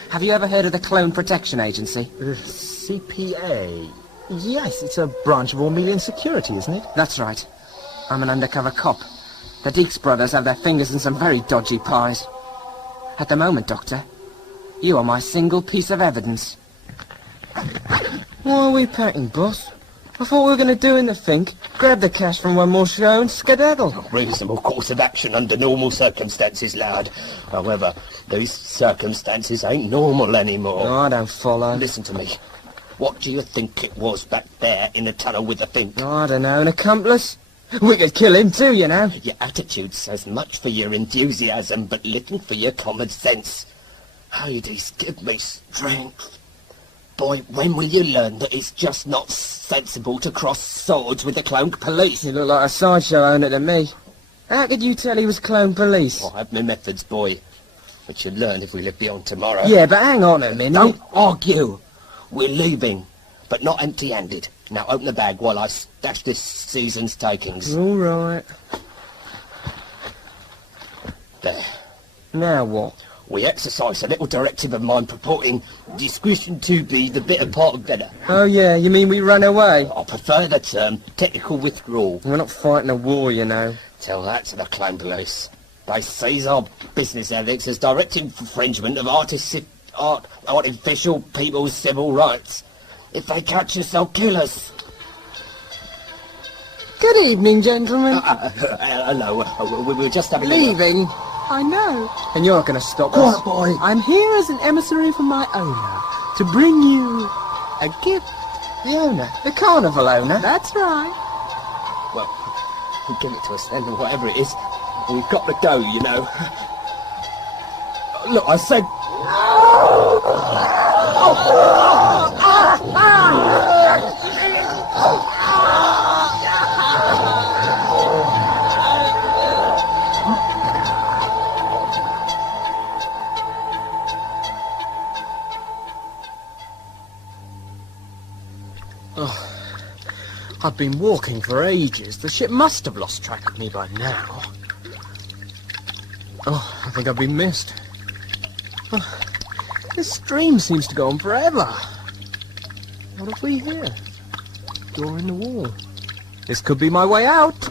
Have you ever heard of the Clone Protection Agency? CPA? Yes, it's a branch of Ormelian Security, isn't it? That's right. I'm an undercover cop. The Deeks brothers have their fingers in some very dodgy pies. At the moment, Doctor, you are my single piece of evidence. Why are we packing, boss? I thought we were going to do in the think, grab the cash from one more show and skedaddle. A reasonable course of action under normal circumstances, lad. However, these circumstances ain't normal anymore. No, I don't follow. Listen to me. What do you think it was back there in the tunnel with the think? Oh, I don't know, an accomplice? We could kill him too, you know. Your attitude says much for your enthusiasm, but little for your common sense. Hades, give me strength. Boy, when will you learn that it's just not sensible to cross swords with the clone police? He looked like a sideshow owner to me. How could you tell he was clone police? I have my methods, boy, which you'll learn if we live beyond tomorrow. Yeah, but hang on a minute. Don't argue. We're leaving, but not empty-handed. Now open the bag while I stash this season's takings. All right. There. Now what? We exercise a little directive of mine purporting discretion to be the better part of better. Oh yeah, you mean we run away? I prefer the term technical withdrawal. We're not fighting a war, you know. Tell that to the clone police. They seize our business ethics as direct infringement of artificial people's civil rights. If they catch us, they'll kill us. Good evening, gentlemen. Hello. We were just having Leaving? I know. And you're not going to stop us. Quiet, boy. I'm here as an emissary from my owner to bring you a gift. The owner? The carnival owner? That's right. Well, give it to us then, whatever it is. We've got to go, you know. Look, I said... I've been walking for ages. The ship must have lost track of me by now. Oh, I think I've been missed. Oh, this stream seems to go on forever. What have we here? Door in the wall. This could be my way out.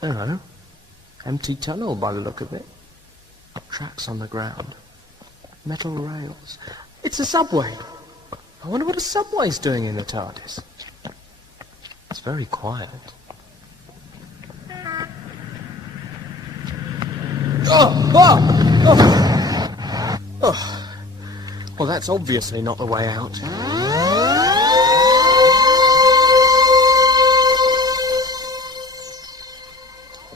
Hello. Empty tunnel by the look of it. Tracks on the ground. Metal rails. It's a subway. I wonder what a subway's doing in the Tardis. It's very quiet. Oh. Well, that's obviously not the way out.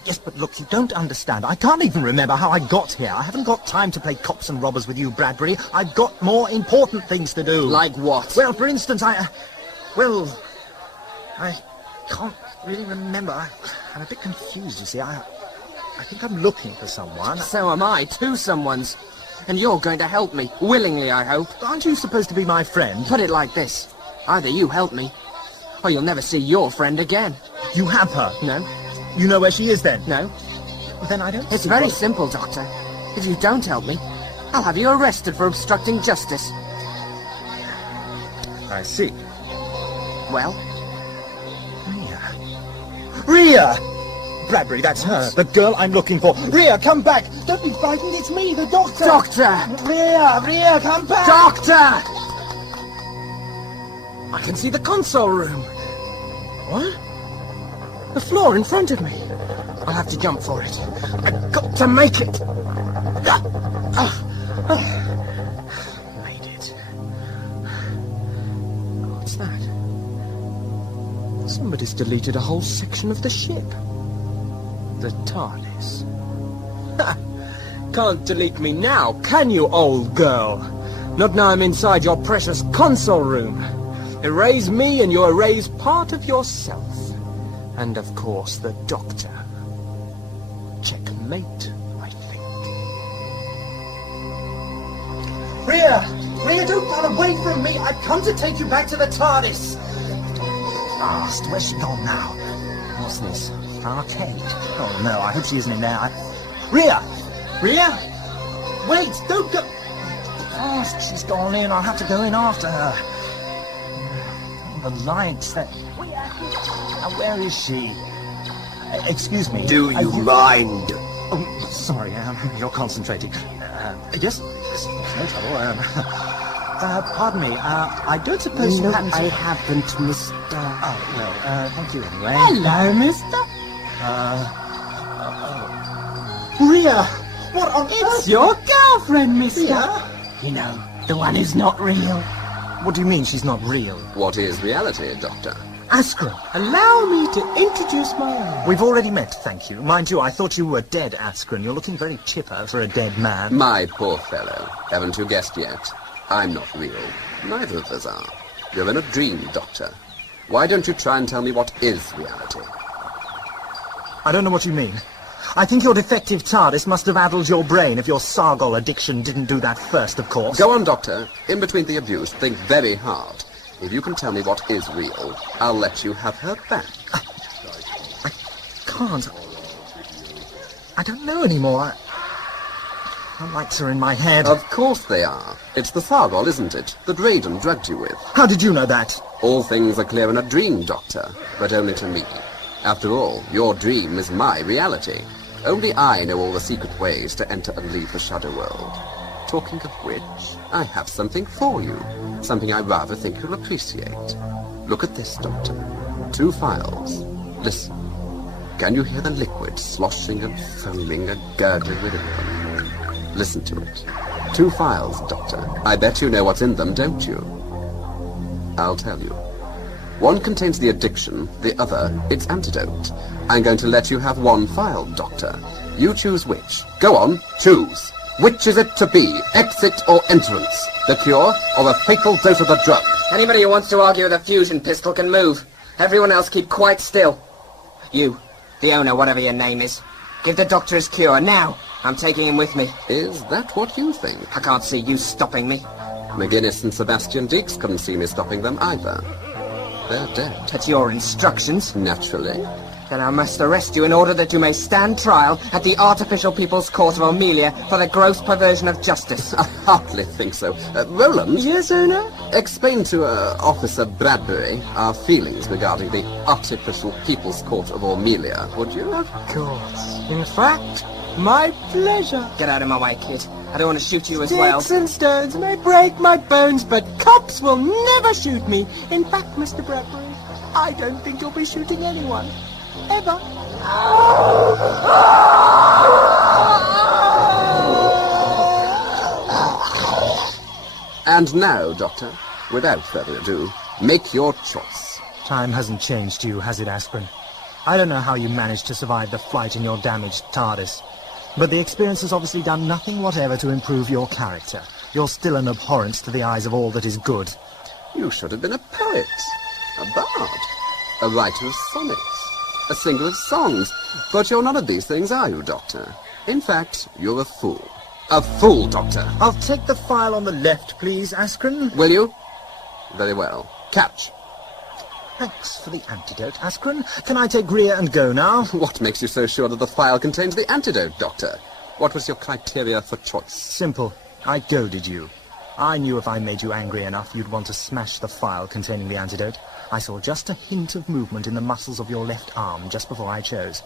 Yes, but look, you don't understand. I can't even remember how I got here. I haven't got time to play cops and robbers with you, Bradbury. I've got more important things to do. Like what? Well, for instance, I can't really remember. I'm a bit confused, you see. I think I'm looking for someone. So am I, two someones. And you're going to help me, willingly, I hope. Aren't you supposed to be my friend? Put it like this. Either you help me, or you'll never see your friend again. You have her? No. You know where she is, then? No. Well, then I don't It's see very what... simple, Doctor. If you don't help me, I'll have you arrested for obstructing justice. I see. Well? Rhea! Bradbury, that's her. The girl I'm looking for. Rhea, come back! Don't be frightened, it's me, the doctor! Doctor! Rhea, come back! Doctor! I can see the console room. What? The floor in front of me. I'll have to jump for it. I've got to make it. Made it. What's that? Somebody's deleted a whole section of the ship. The Tardis. Can't delete me now, can you, old girl? Not now I'm inside your precious console room. Erase me and you erase part of yourself. And, of course, the Doctor. Checkmate, I think. Rhea, don't run away from me! I've come to take you back to the TARDIS! Where's she gone now? What's this? Arcade? Oh, no, I hope she isn't in there. Rhea! Wait, don't go... Oh, she's gone in. I'll have to go in after her. The lights, that... Where is she? Excuse me. Do you mind? Oh, sorry, you're concentrating. Yes, no trouble. Pardon me, I don't suppose you happen to... I haven't, Mr... Oh, well, thank you anyway. Hello, mister. Rhea! What on It's earth? your girlfriend, mister. Rhea? You know, the one who's not real. What do you mean she's not real? What is reality, Doctor? Askren! Allow me to introduce my own. We've already met, thank you. Mind you, I thought you were dead, Askren. You're looking very chipper for a dead man. My poor fellow. Haven't you guessed yet? I'm not real. Neither of us are. You're in a dream, Doctor. Why don't you try and tell me what is reality? I don't know what you mean. I think your defective TARDIS must have addled your brain if your Sargol addiction didn't do that first, of course. Go on, Doctor. In between the abuse, think very hard. If you can tell me what is real, I'll let you have her back. I can't. I don't know anymore. The lights are in my head. Of course they are. It's the Sargol, isn't it? That Raiden drugged you with. How did you know that? All things are clear in a dream, Doctor, but only to me. After all, your dream is my reality. Only I know all the secret ways to enter and leave the shadow world. Talking of which, I have something for you. Something I rather think you'll appreciate. Look at this, Doctor. 2 files. Listen. Can you hear the liquid sloshing and foaming and gurgling within them? Listen to it. 2 files, Doctor. I bet you know what's in them, don't you? I'll tell you. One contains the addiction, the other, its antidote. I'm going to let you have 1 file, Doctor. You choose which. Go on, choose. Which is it to be, exit or entrance? The cure or a fatal dose of the drug? Anybody who wants to argue with a fusion pistol can move. Everyone else keep quite still. You, the owner, whatever your name is. Give the doctor his cure, now! I'm taking him with me. Is that what you think? I can't see you stopping me. McGinnis and Sebastian Deeks couldn't see me stopping them either. They're dead. At your instructions? Naturally. Then I must arrest you in order that you may stand trial at the Artificial People's Court of Omelia for the gross perversion of justice. I hardly think so. Roland? Yes, owner? Explain to Officer Bradbury our feelings regarding the Artificial People's Court of Omelia, would you? Of course. In fact, my pleasure. Get out of my way, kid. I don't want to shoot you as well. Sticks and stones may break my bones, but cops will never shoot me. In fact, Mr. Bradbury, I don't think you'll be shooting anyone. Ever. And now, Doctor, without further ado, make your choice. Time hasn't changed you, has it, Aspirin? I don't know how you managed to survive the flight in your damaged Tardis, but the experience has obviously done nothing whatever to improve your character. You're still an abhorrence to the eyes of all that is good. You should have been a poet, a bard, a writer of sonnets, a singer of songs. But you're none of these things, are you, Doctor? In fact, you're a fool. A fool, Doctor. I'll take the file on the left, please, Askren. Will you? Very well. Catch. Thanks for the antidote, Askren. Can I take Greer and go now? What makes you so sure that the file contains the antidote, Doctor? What was your criteria for choice? Simple. I goaded you. I knew if I made you angry enough, you'd want to smash the file containing the antidote. I saw just a hint of movement in the muscles of your left arm just before I chose.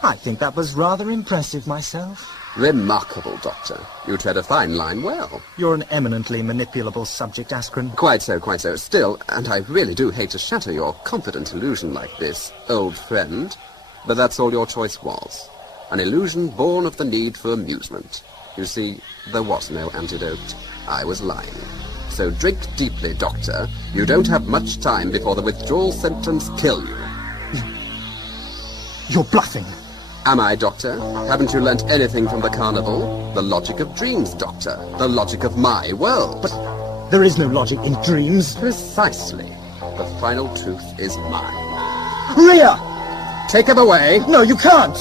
I think that was rather impressive myself. Remarkable, Doctor. You tread a fine line well. You're an eminently manipulable subject, Askren. Quite so, quite so. Still, and I really do hate to shatter your confident illusion like this, old friend, but that's all your choice was. An illusion born of the need for amusement. You see, there was no antidote. I was lying. So drink deeply, Doctor. You don't have much time before the withdrawal symptoms kill you. You're bluffing. Am I, Doctor? Haven't you learnt anything from the carnival? The logic of dreams, Doctor. The logic of my world. But there is no logic in dreams. Precisely. The final truth is mine. Rhea! Take him away. No, you can't!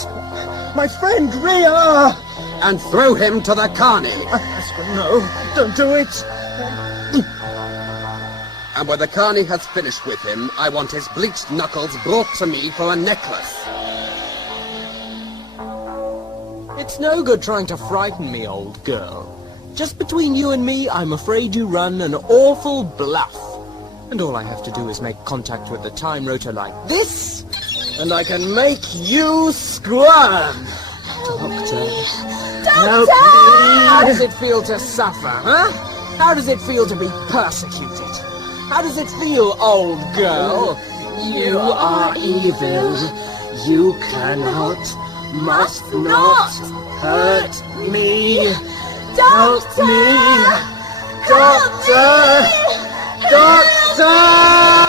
My friend, Rhea! And throw him to the Carny. Askren, no, don't do it. And when the Carny has finished with him, I want his bleached knuckles brought to me for a necklace. It's no good trying to frighten me, old girl. Just between you and me, I'm afraid you run an awful bluff. And all I have to do is make contact with the time rotor like this, and I can make you squirm. Doctor! Help me! How does it feel to suffer, huh? How does it feel to be persecuted? How does it feel, old girl? You are evil. You cannot, must not hurt me. Doctor! Doctor! Doctor!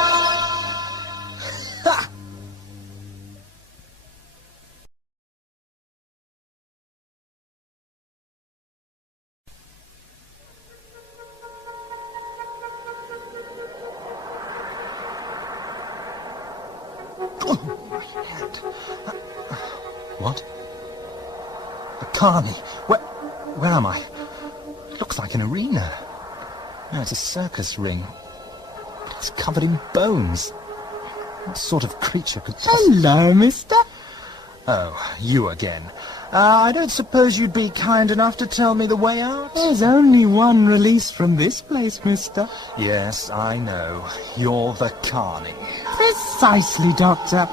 What? A Carny? Where am I? It looks like an arena. No, it's a circus ring. But it's covered in bones. What sort of creature could Hello, mister. Oh, you again. I don't suppose you'd be kind enough to tell me the way out? There's only one release from this place, mister. Yes, I know. You're the Carny. Precisely, Doctor.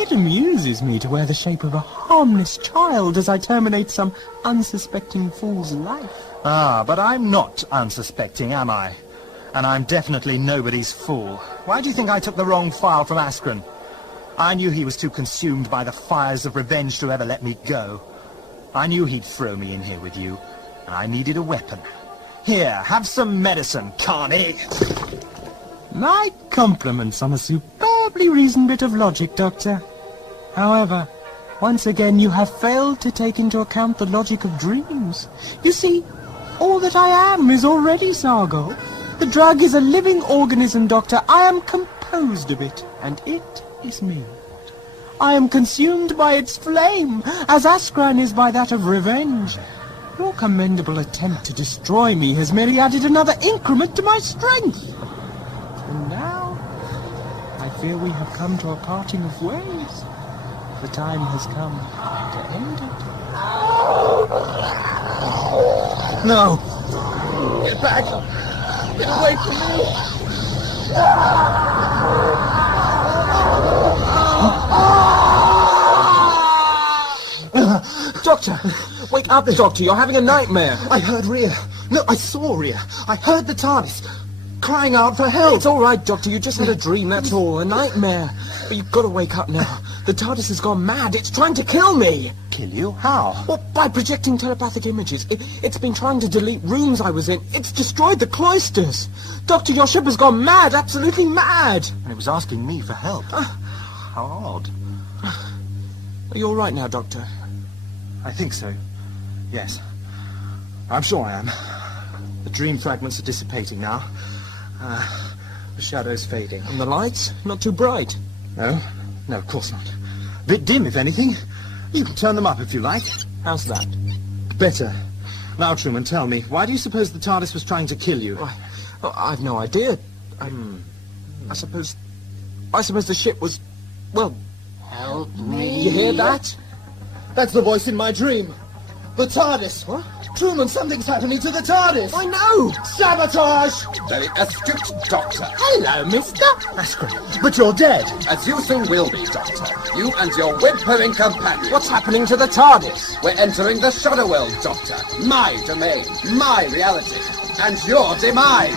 It amuses me to wear the shape of a harmless child as I terminate some unsuspecting fool's life. Ah, but I'm not unsuspecting, am I? And I'm definitely nobody's fool. Why do you think I took the wrong file from Askren? I knew he was too consumed by the fires of revenge to ever let me go. I knew he'd throw me in here with you, and I needed a weapon. Here, have some medicine, Carny. My compliments on a superbly reasoned bit of logic, Doctor. However, once again you have failed to take into account the logic of dreams. You see, all that I am is already Sargol. The drug is a living organism, Doctor. I am composed of it, and it is me. I am consumed by its flame, as Askren is by that of revenge. Your commendable attempt to destroy me has merely added another increment to my strength. And now, I fear we have come to a parting of ways. The time has come to end it. No! Get back! Get away from me! Doctor! Wake up, Doctor! You're having a nightmare! I heard Rhea. No, I saw Rhea. I heard the TARDIS crying out for help. It's all right, Doctor. You just had a dream, that's all. A nightmare. But you've got to wake up now. The TARDIS has gone mad. It's trying to kill me. Kill you? How? Well, by projecting telepathic images. It's been trying to delete rooms I was in. It's destroyed the cloisters. Doctor, your ship has gone mad. Absolutely mad. And it was asking me for help. How odd. Are you all right now, Doctor? I think so. Yes. I'm sure I am. The dream fragments are dissipating now. The shadow's fading. And the lights? Not too bright. No, of course not. A bit dim, if anything. You can turn them up if you like. How's that? Better. Now, Truman, tell me, why do you suppose the TARDIS was trying to kill you? I've no idea. I suppose the ship was... Well... Help me. You hear that? That's the voice in my dream. The TARDIS. What? Truman, something's happening to the TARDIS. I know. Sabotage! Very astute, Doctor. Hello, mister. Askren, but you're dead. As you soon will be, Doctor. You and your web-purring companion. What's happening to the TARDIS? We're entering the Shadow World, Doctor. My domain, my reality, and your demise.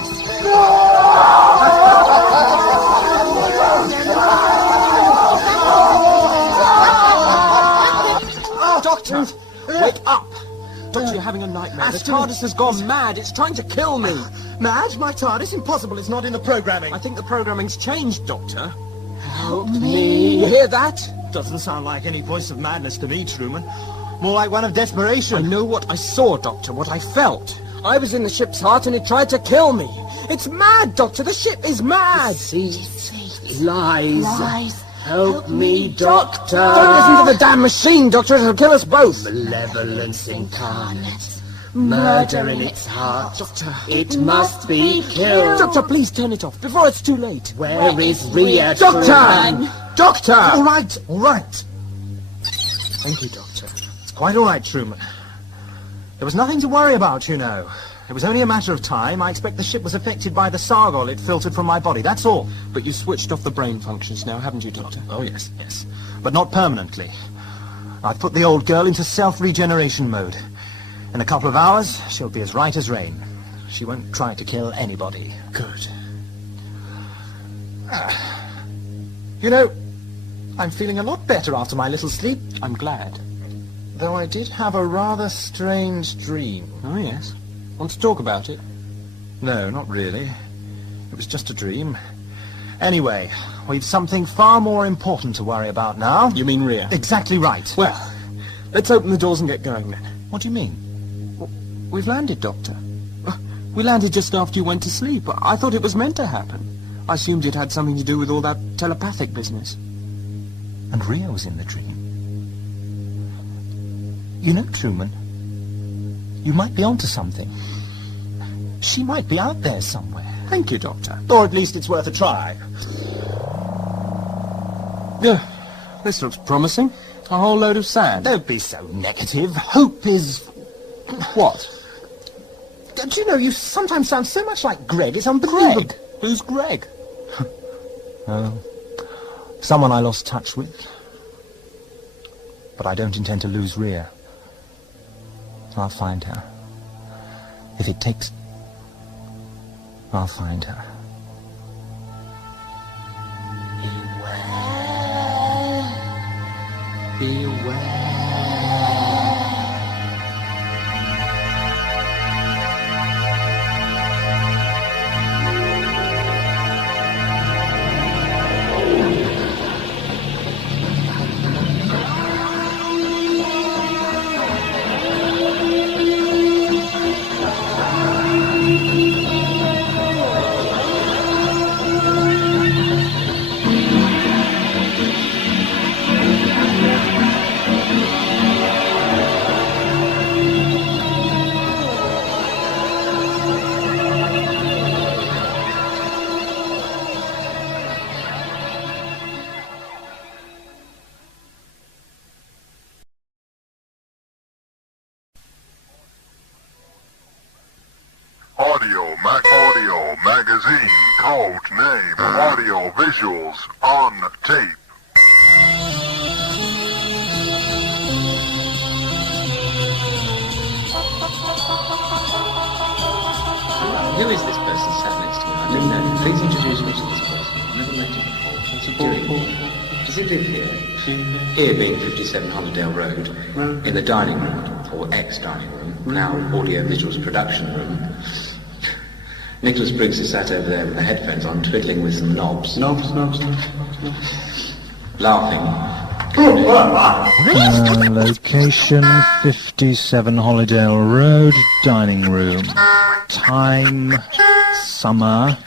Oh, Doctor! Wake up! Doctor, you're having a nightmare. The TARDIS has gone mad. It's trying to kill me. Mad? My TARDIS? Impossible. It's not in the programming. I think the programming's changed, Doctor. Help me. You hear that? Doesn't sound like any voice of madness to me, Truman. More like one of desperation. I know what I saw, Doctor, what I felt. I was in the ship's heart and it tried to kill me. It's mad, Doctor. The ship is mad. Deceit. Lies. Help me, Doctor. Don't listen to the damn machine, Doctor. It'll kill us both. Malevolence incarnate. Murder in its heart. Doctor. It must be killed. Doctor, please turn it off before it's too late. Where is Rhea? Doctor! Doctor! All right. Thank you, Doctor. It's quite all right, Truman. There was nothing to worry about, you know. It was only a matter of time. I expect the ship was affected by the Sargol it filtered from my body, that's all. But you switched off the brain functions now, haven't you, Doctor? Oh, yes. But not permanently. I've put the old girl into self-regeneration mode. In a couple of hours, she'll be as right as rain. She won't try to kill anybody. Good. You know, I'm feeling a lot better after my little sleep. I'm glad. Though I did have a rather strange dream. Oh, yes. Want to talk about it? No, not really. It was just a dream. Anyway, we've something far more important to worry about now. You mean Rhea? Exactly right. Well, let's open the doors and get going then. What do you mean? We've landed, Doctor. We landed just after you went to sleep. I thought it was meant to happen. I assumed it had something to do with all that telepathic business. And Rhea was in the dream. You know, Truman, you might be onto something. She might be out there somewhere. Thank you, Doctor. Or at least it's worth a try. Yeah, this looks promising. A whole load of sand. Don't be so negative. Hope is... What? Don't you know, you sometimes sound so much like Greg, it's unbelievable. Greg? Who's Greg? Oh, someone I lost touch with. But I don't intend to lose Rhea. I'll find her. If it takes... I'll find her. Beware. Audio magazine, code name, audio visuals on tape. Who is this person sat next to me? I don't know him. Please introduce me to this person. I've never met him before. What's he doing? Does he live here? Here being 57 Hollydale Road, in the dining room, or ex-dining room, now audio-visuals production room. Nicholas Briggs is sat over there with the headphones on, twiddling with some knobs. Laughing. Location 57 Hollydale Road, dining room. Time, summer,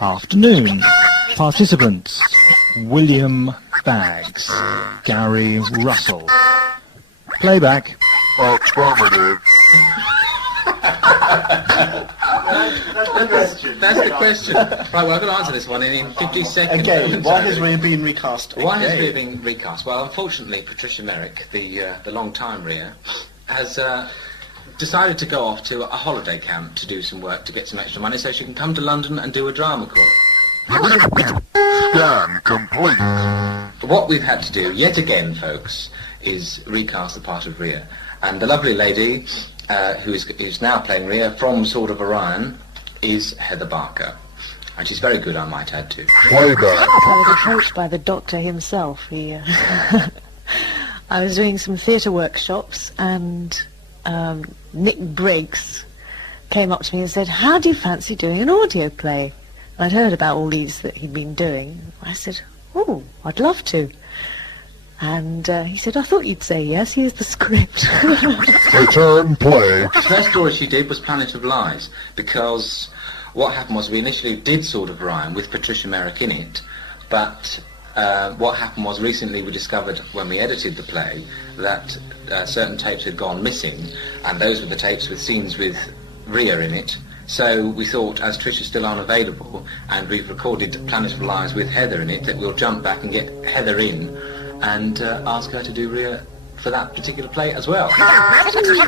afternoon. Participants, William Baggs, Gary Russell. Playback. Affirmative. That's the question. Right, well, I've got to answer this one in 50 seconds. Again, why has Rhea been recast? Why has Rhea been recast? Well, unfortunately, Patricia Merrick, the long-time Rhea, has decided to go off to a holiday camp to do some work to get some extra money so she can come to London and do a drama course. Scan complete. What we've had to do, yet again, folks, is recast the part of Rhea. And the lovely lady who's now playing Rhea from Sword of Orion is Heather Barker. And she's very good, I might add, too. Playback. I was approached by the doctor himself. I was doing some theatre workshops, and Nick Briggs came up to me and said, "How do you fancy doing an audio play?" And I'd heard about all these that he'd been doing. I said, "Oh, I'd love to." And he said, "I thought you'd say yes. Here's the script." Return play. The first story she did was Planet of Lies, because what happened was we initially did Sword of Orion with Patricia Merrick in it, but what happened was recently we discovered when we edited the play that certain tapes had gone missing, and those were the tapes with scenes with Rhea in it. So we thought, as Trisha's still unavailable, and we've recorded Planet of Lies with Heather in it, that we'll jump back and get Heather in and ask her to do Rhea for that particular play as well.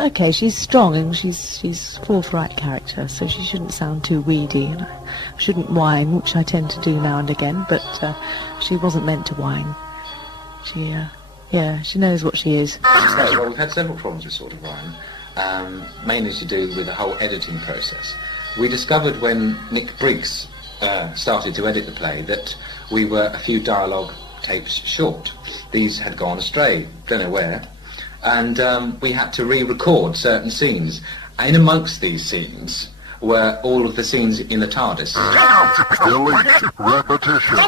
Okay, she's strong and she's forthright character, so she shouldn't sound too weedy, and I shouldn't whine, which I tend to do now and again, but she wasn't meant to whine. She knows what she is. Well, we've had several problems with Sword of Orion, mainly to do with the whole editing process. We discovered when Nick Briggs started to edit the play that we were a few dialogue tapes short. These had gone astray, don't know where, and we had to re-record certain scenes. In amongst these scenes were all of the scenes in the Tardis. Delete. Repetition.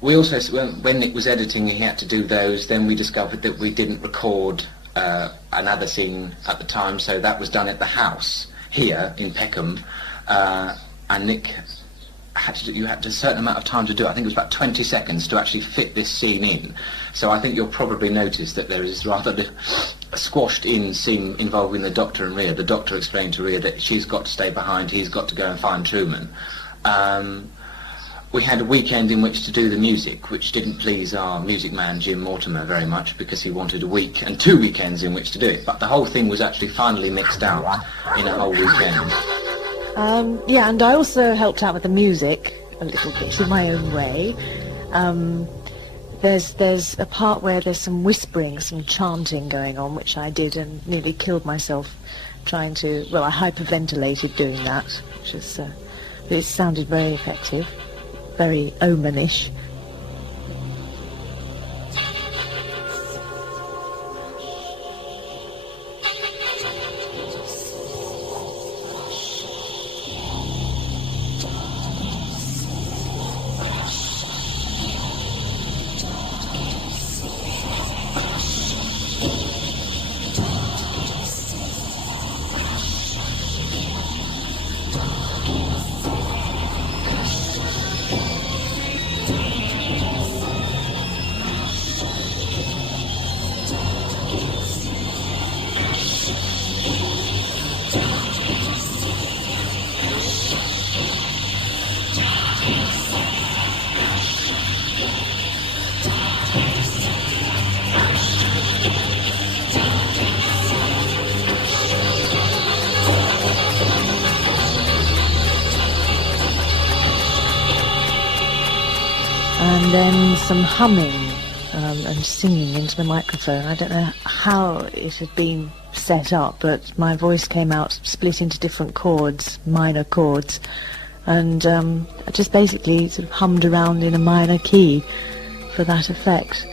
We also, when Nick was editing, he had to do those. Then we discovered that we didn't record another scene at the time, so that was done at the house here in Peckham, and Nick you had a certain amount of time to do it. I think it was about 20 seconds to actually fit this scene in. So I think you'll probably notice that there is rather a squashed in scene involving the Doctor and Rhea. The Doctor explained to Rhea that she's got to stay behind, he's got to go and find Truman. We had a weekend in which to do the music, which didn't please our music man Jim Mortimer very much, because he wanted a week and 2 weekends in which to do it. But the whole thing was actually finally mixed out in a whole weekend. And I also helped out with the music a little bit in my own way. there's a part where there's some whispering, some chanting going on, which I did and nearly killed myself trying to, well, I hyperventilated doing that, which is, it sounded very effective, very omenish. And then some humming and singing into the microphone. I don't know how it had been set up, but my voice came out split into different chords, minor chords, and I just basically sort of hummed around in a minor key for that effect,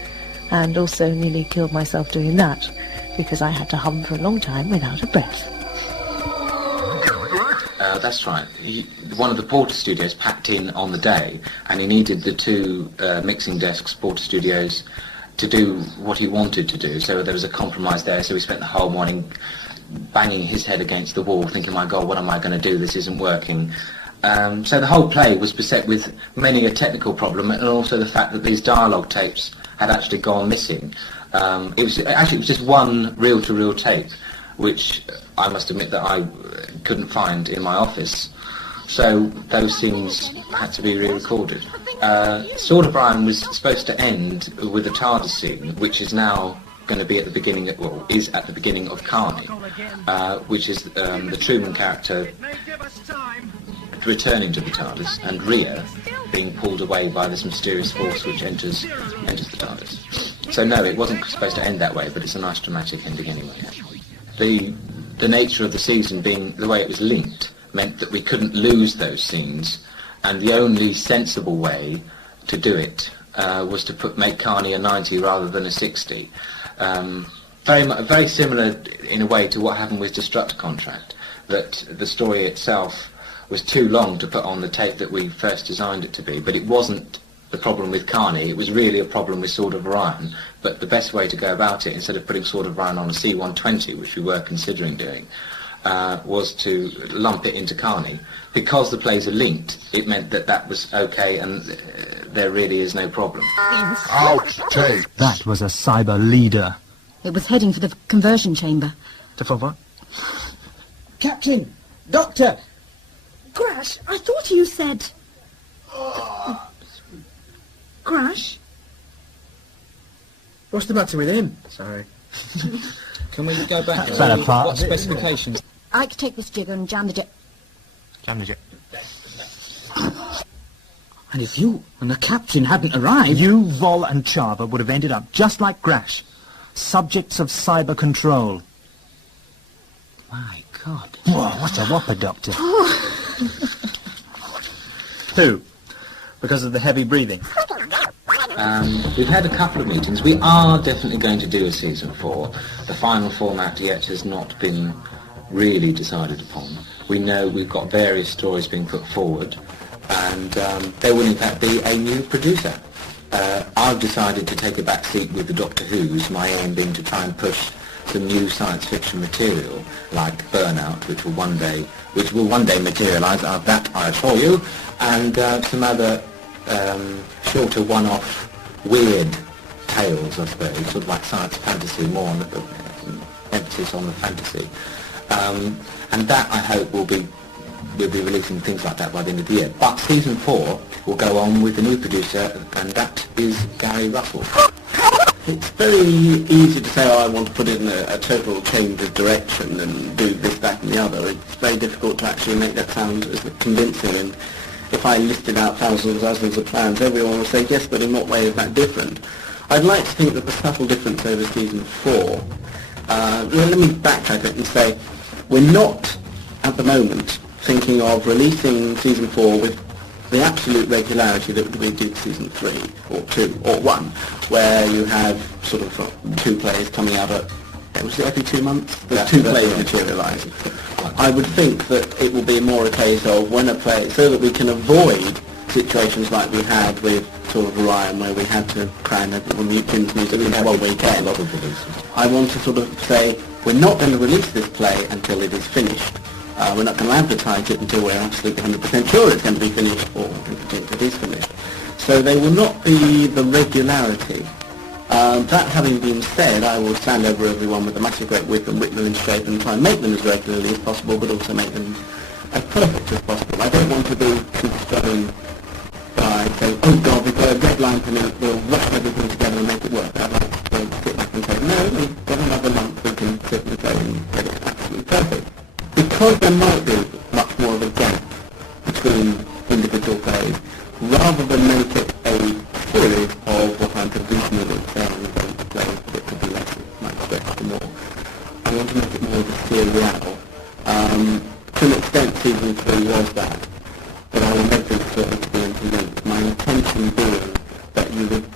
and also nearly killed myself doing that because I had to hum for a long time without a breath. That's right. One of the Porter studios packed in on the day, and he needed the two mixing desks, Porter studios, to do what he wanted to do. So there was a compromise there. So we spent the whole morning banging his head against the wall, thinking, my God, what am I going to do? This isn't working. So the whole play was beset with many a technical problem, and also the fact that these dialogue tapes had actually gone missing. It was just one reel-to-reel tape, which I must admit that I couldn't find in my office. So those scenes had to be re-recorded. Sword of Brian was supposed to end with a Tardis scene, which is now going to be at the beginning, is at the beginning of Carny, which is the Truman character returning to the Tardis, and Rhea being pulled away by this mysterious force which enters the Tardis. So no, it wasn't supposed to end that way, but it's a nice dramatic ending anyway. The nature of the season being the way it was linked meant that we couldn't lose those scenes, and the only sensible way to do it was to make Carny a 90 rather than a 60. Very similar in a way to what happened with Destructor Contract, that the story itself was too long to put on the tape that we first designed it to be, but it wasn't the problem with Carny, it was really a problem with Sword of Orion. But the best way to go about it, instead of putting Sword of Orion on a C-120, which we were considering doing, was to lump it into Carny. Because the plays are linked, it meant that that was okay, and there really is no problem. Outtake! That was a cyber leader. It was heading for the conversion chamber. For what? Captain! Doctor! Crash, I thought you said... Crash? What's the matter with him? Sorry. Can we go back to Better part. what specifications? I could take this jigger and jam the jet. Jam the jet. And if you and the captain hadn't arrived... You, Vol and Chava would have ended up just like Grash. Subjects of cyber control. My God. Whoa, what a whopper, Doctor. Who? Because of the heavy breathing? We've had a couple of meetings. We are definitely going to do a season 4. The final format yet has not been really decided upon. We know we've got various stories being put forward, and there will in fact be a new producer. I've decided to take a back seat with the Doctor Who's, my aim being to try and push some new science fiction material like Burnout, which will one day materialise, that I assure you, and some other shorter one-off weird tales, I suppose, sort of like science fantasy, more on the emphasis on the fantasy. And that, I hope, we'll be releasing things like that by the end of the year. But season 4 will go on with the new producer, and that is Gary Russell. It's very easy to say, I want to put in a total change of direction and do this, that and the other. It's very difficult to actually make that sound as convincing if I listed out thousands and dozens of plans, everyone would say, yes, but in what way is that different? I'd like to think that the subtle difference over season 4, let me backtrack a bit and say, we're not, at the moment, thinking of releasing season 4 with the absolute regularity that we did season 3, or 2, or 1, where you have sort of 2 plays coming out at, was it every 2 months? The 2 plays materialise. I would think that it will be more a case of when a play, so that we can avoid situations like we had with sort of Orion, where we had to cram everyone Mutins music in one weekend. I want to sort of say, we're not going to release this play until it is finished. We're not going to advertise it until we're absolutely 100% sure it's going to be finished, or it is finished. So there will not be the regularity. That having been said, I will stand over everyone with a massive great whip and whip them in shape and try and make them as regularly as possible, but also make them as perfect as possible. I don't want to be constrained by saying, oh God, we've got a deadline to meet, we'll rush everything together and make it work. I'd like to sit back and say, no, we've got another month, we can sit and say and get it absolutely perfect. Because there might be much more of a gap between individual plays, rather than make it a series of what I'm provisionally saying going to play, but it could be less, it might stretch to more. I want to make it more of a serial. To an extent, season 3 was that, but I will make it certain to be implemented. My intention being that you would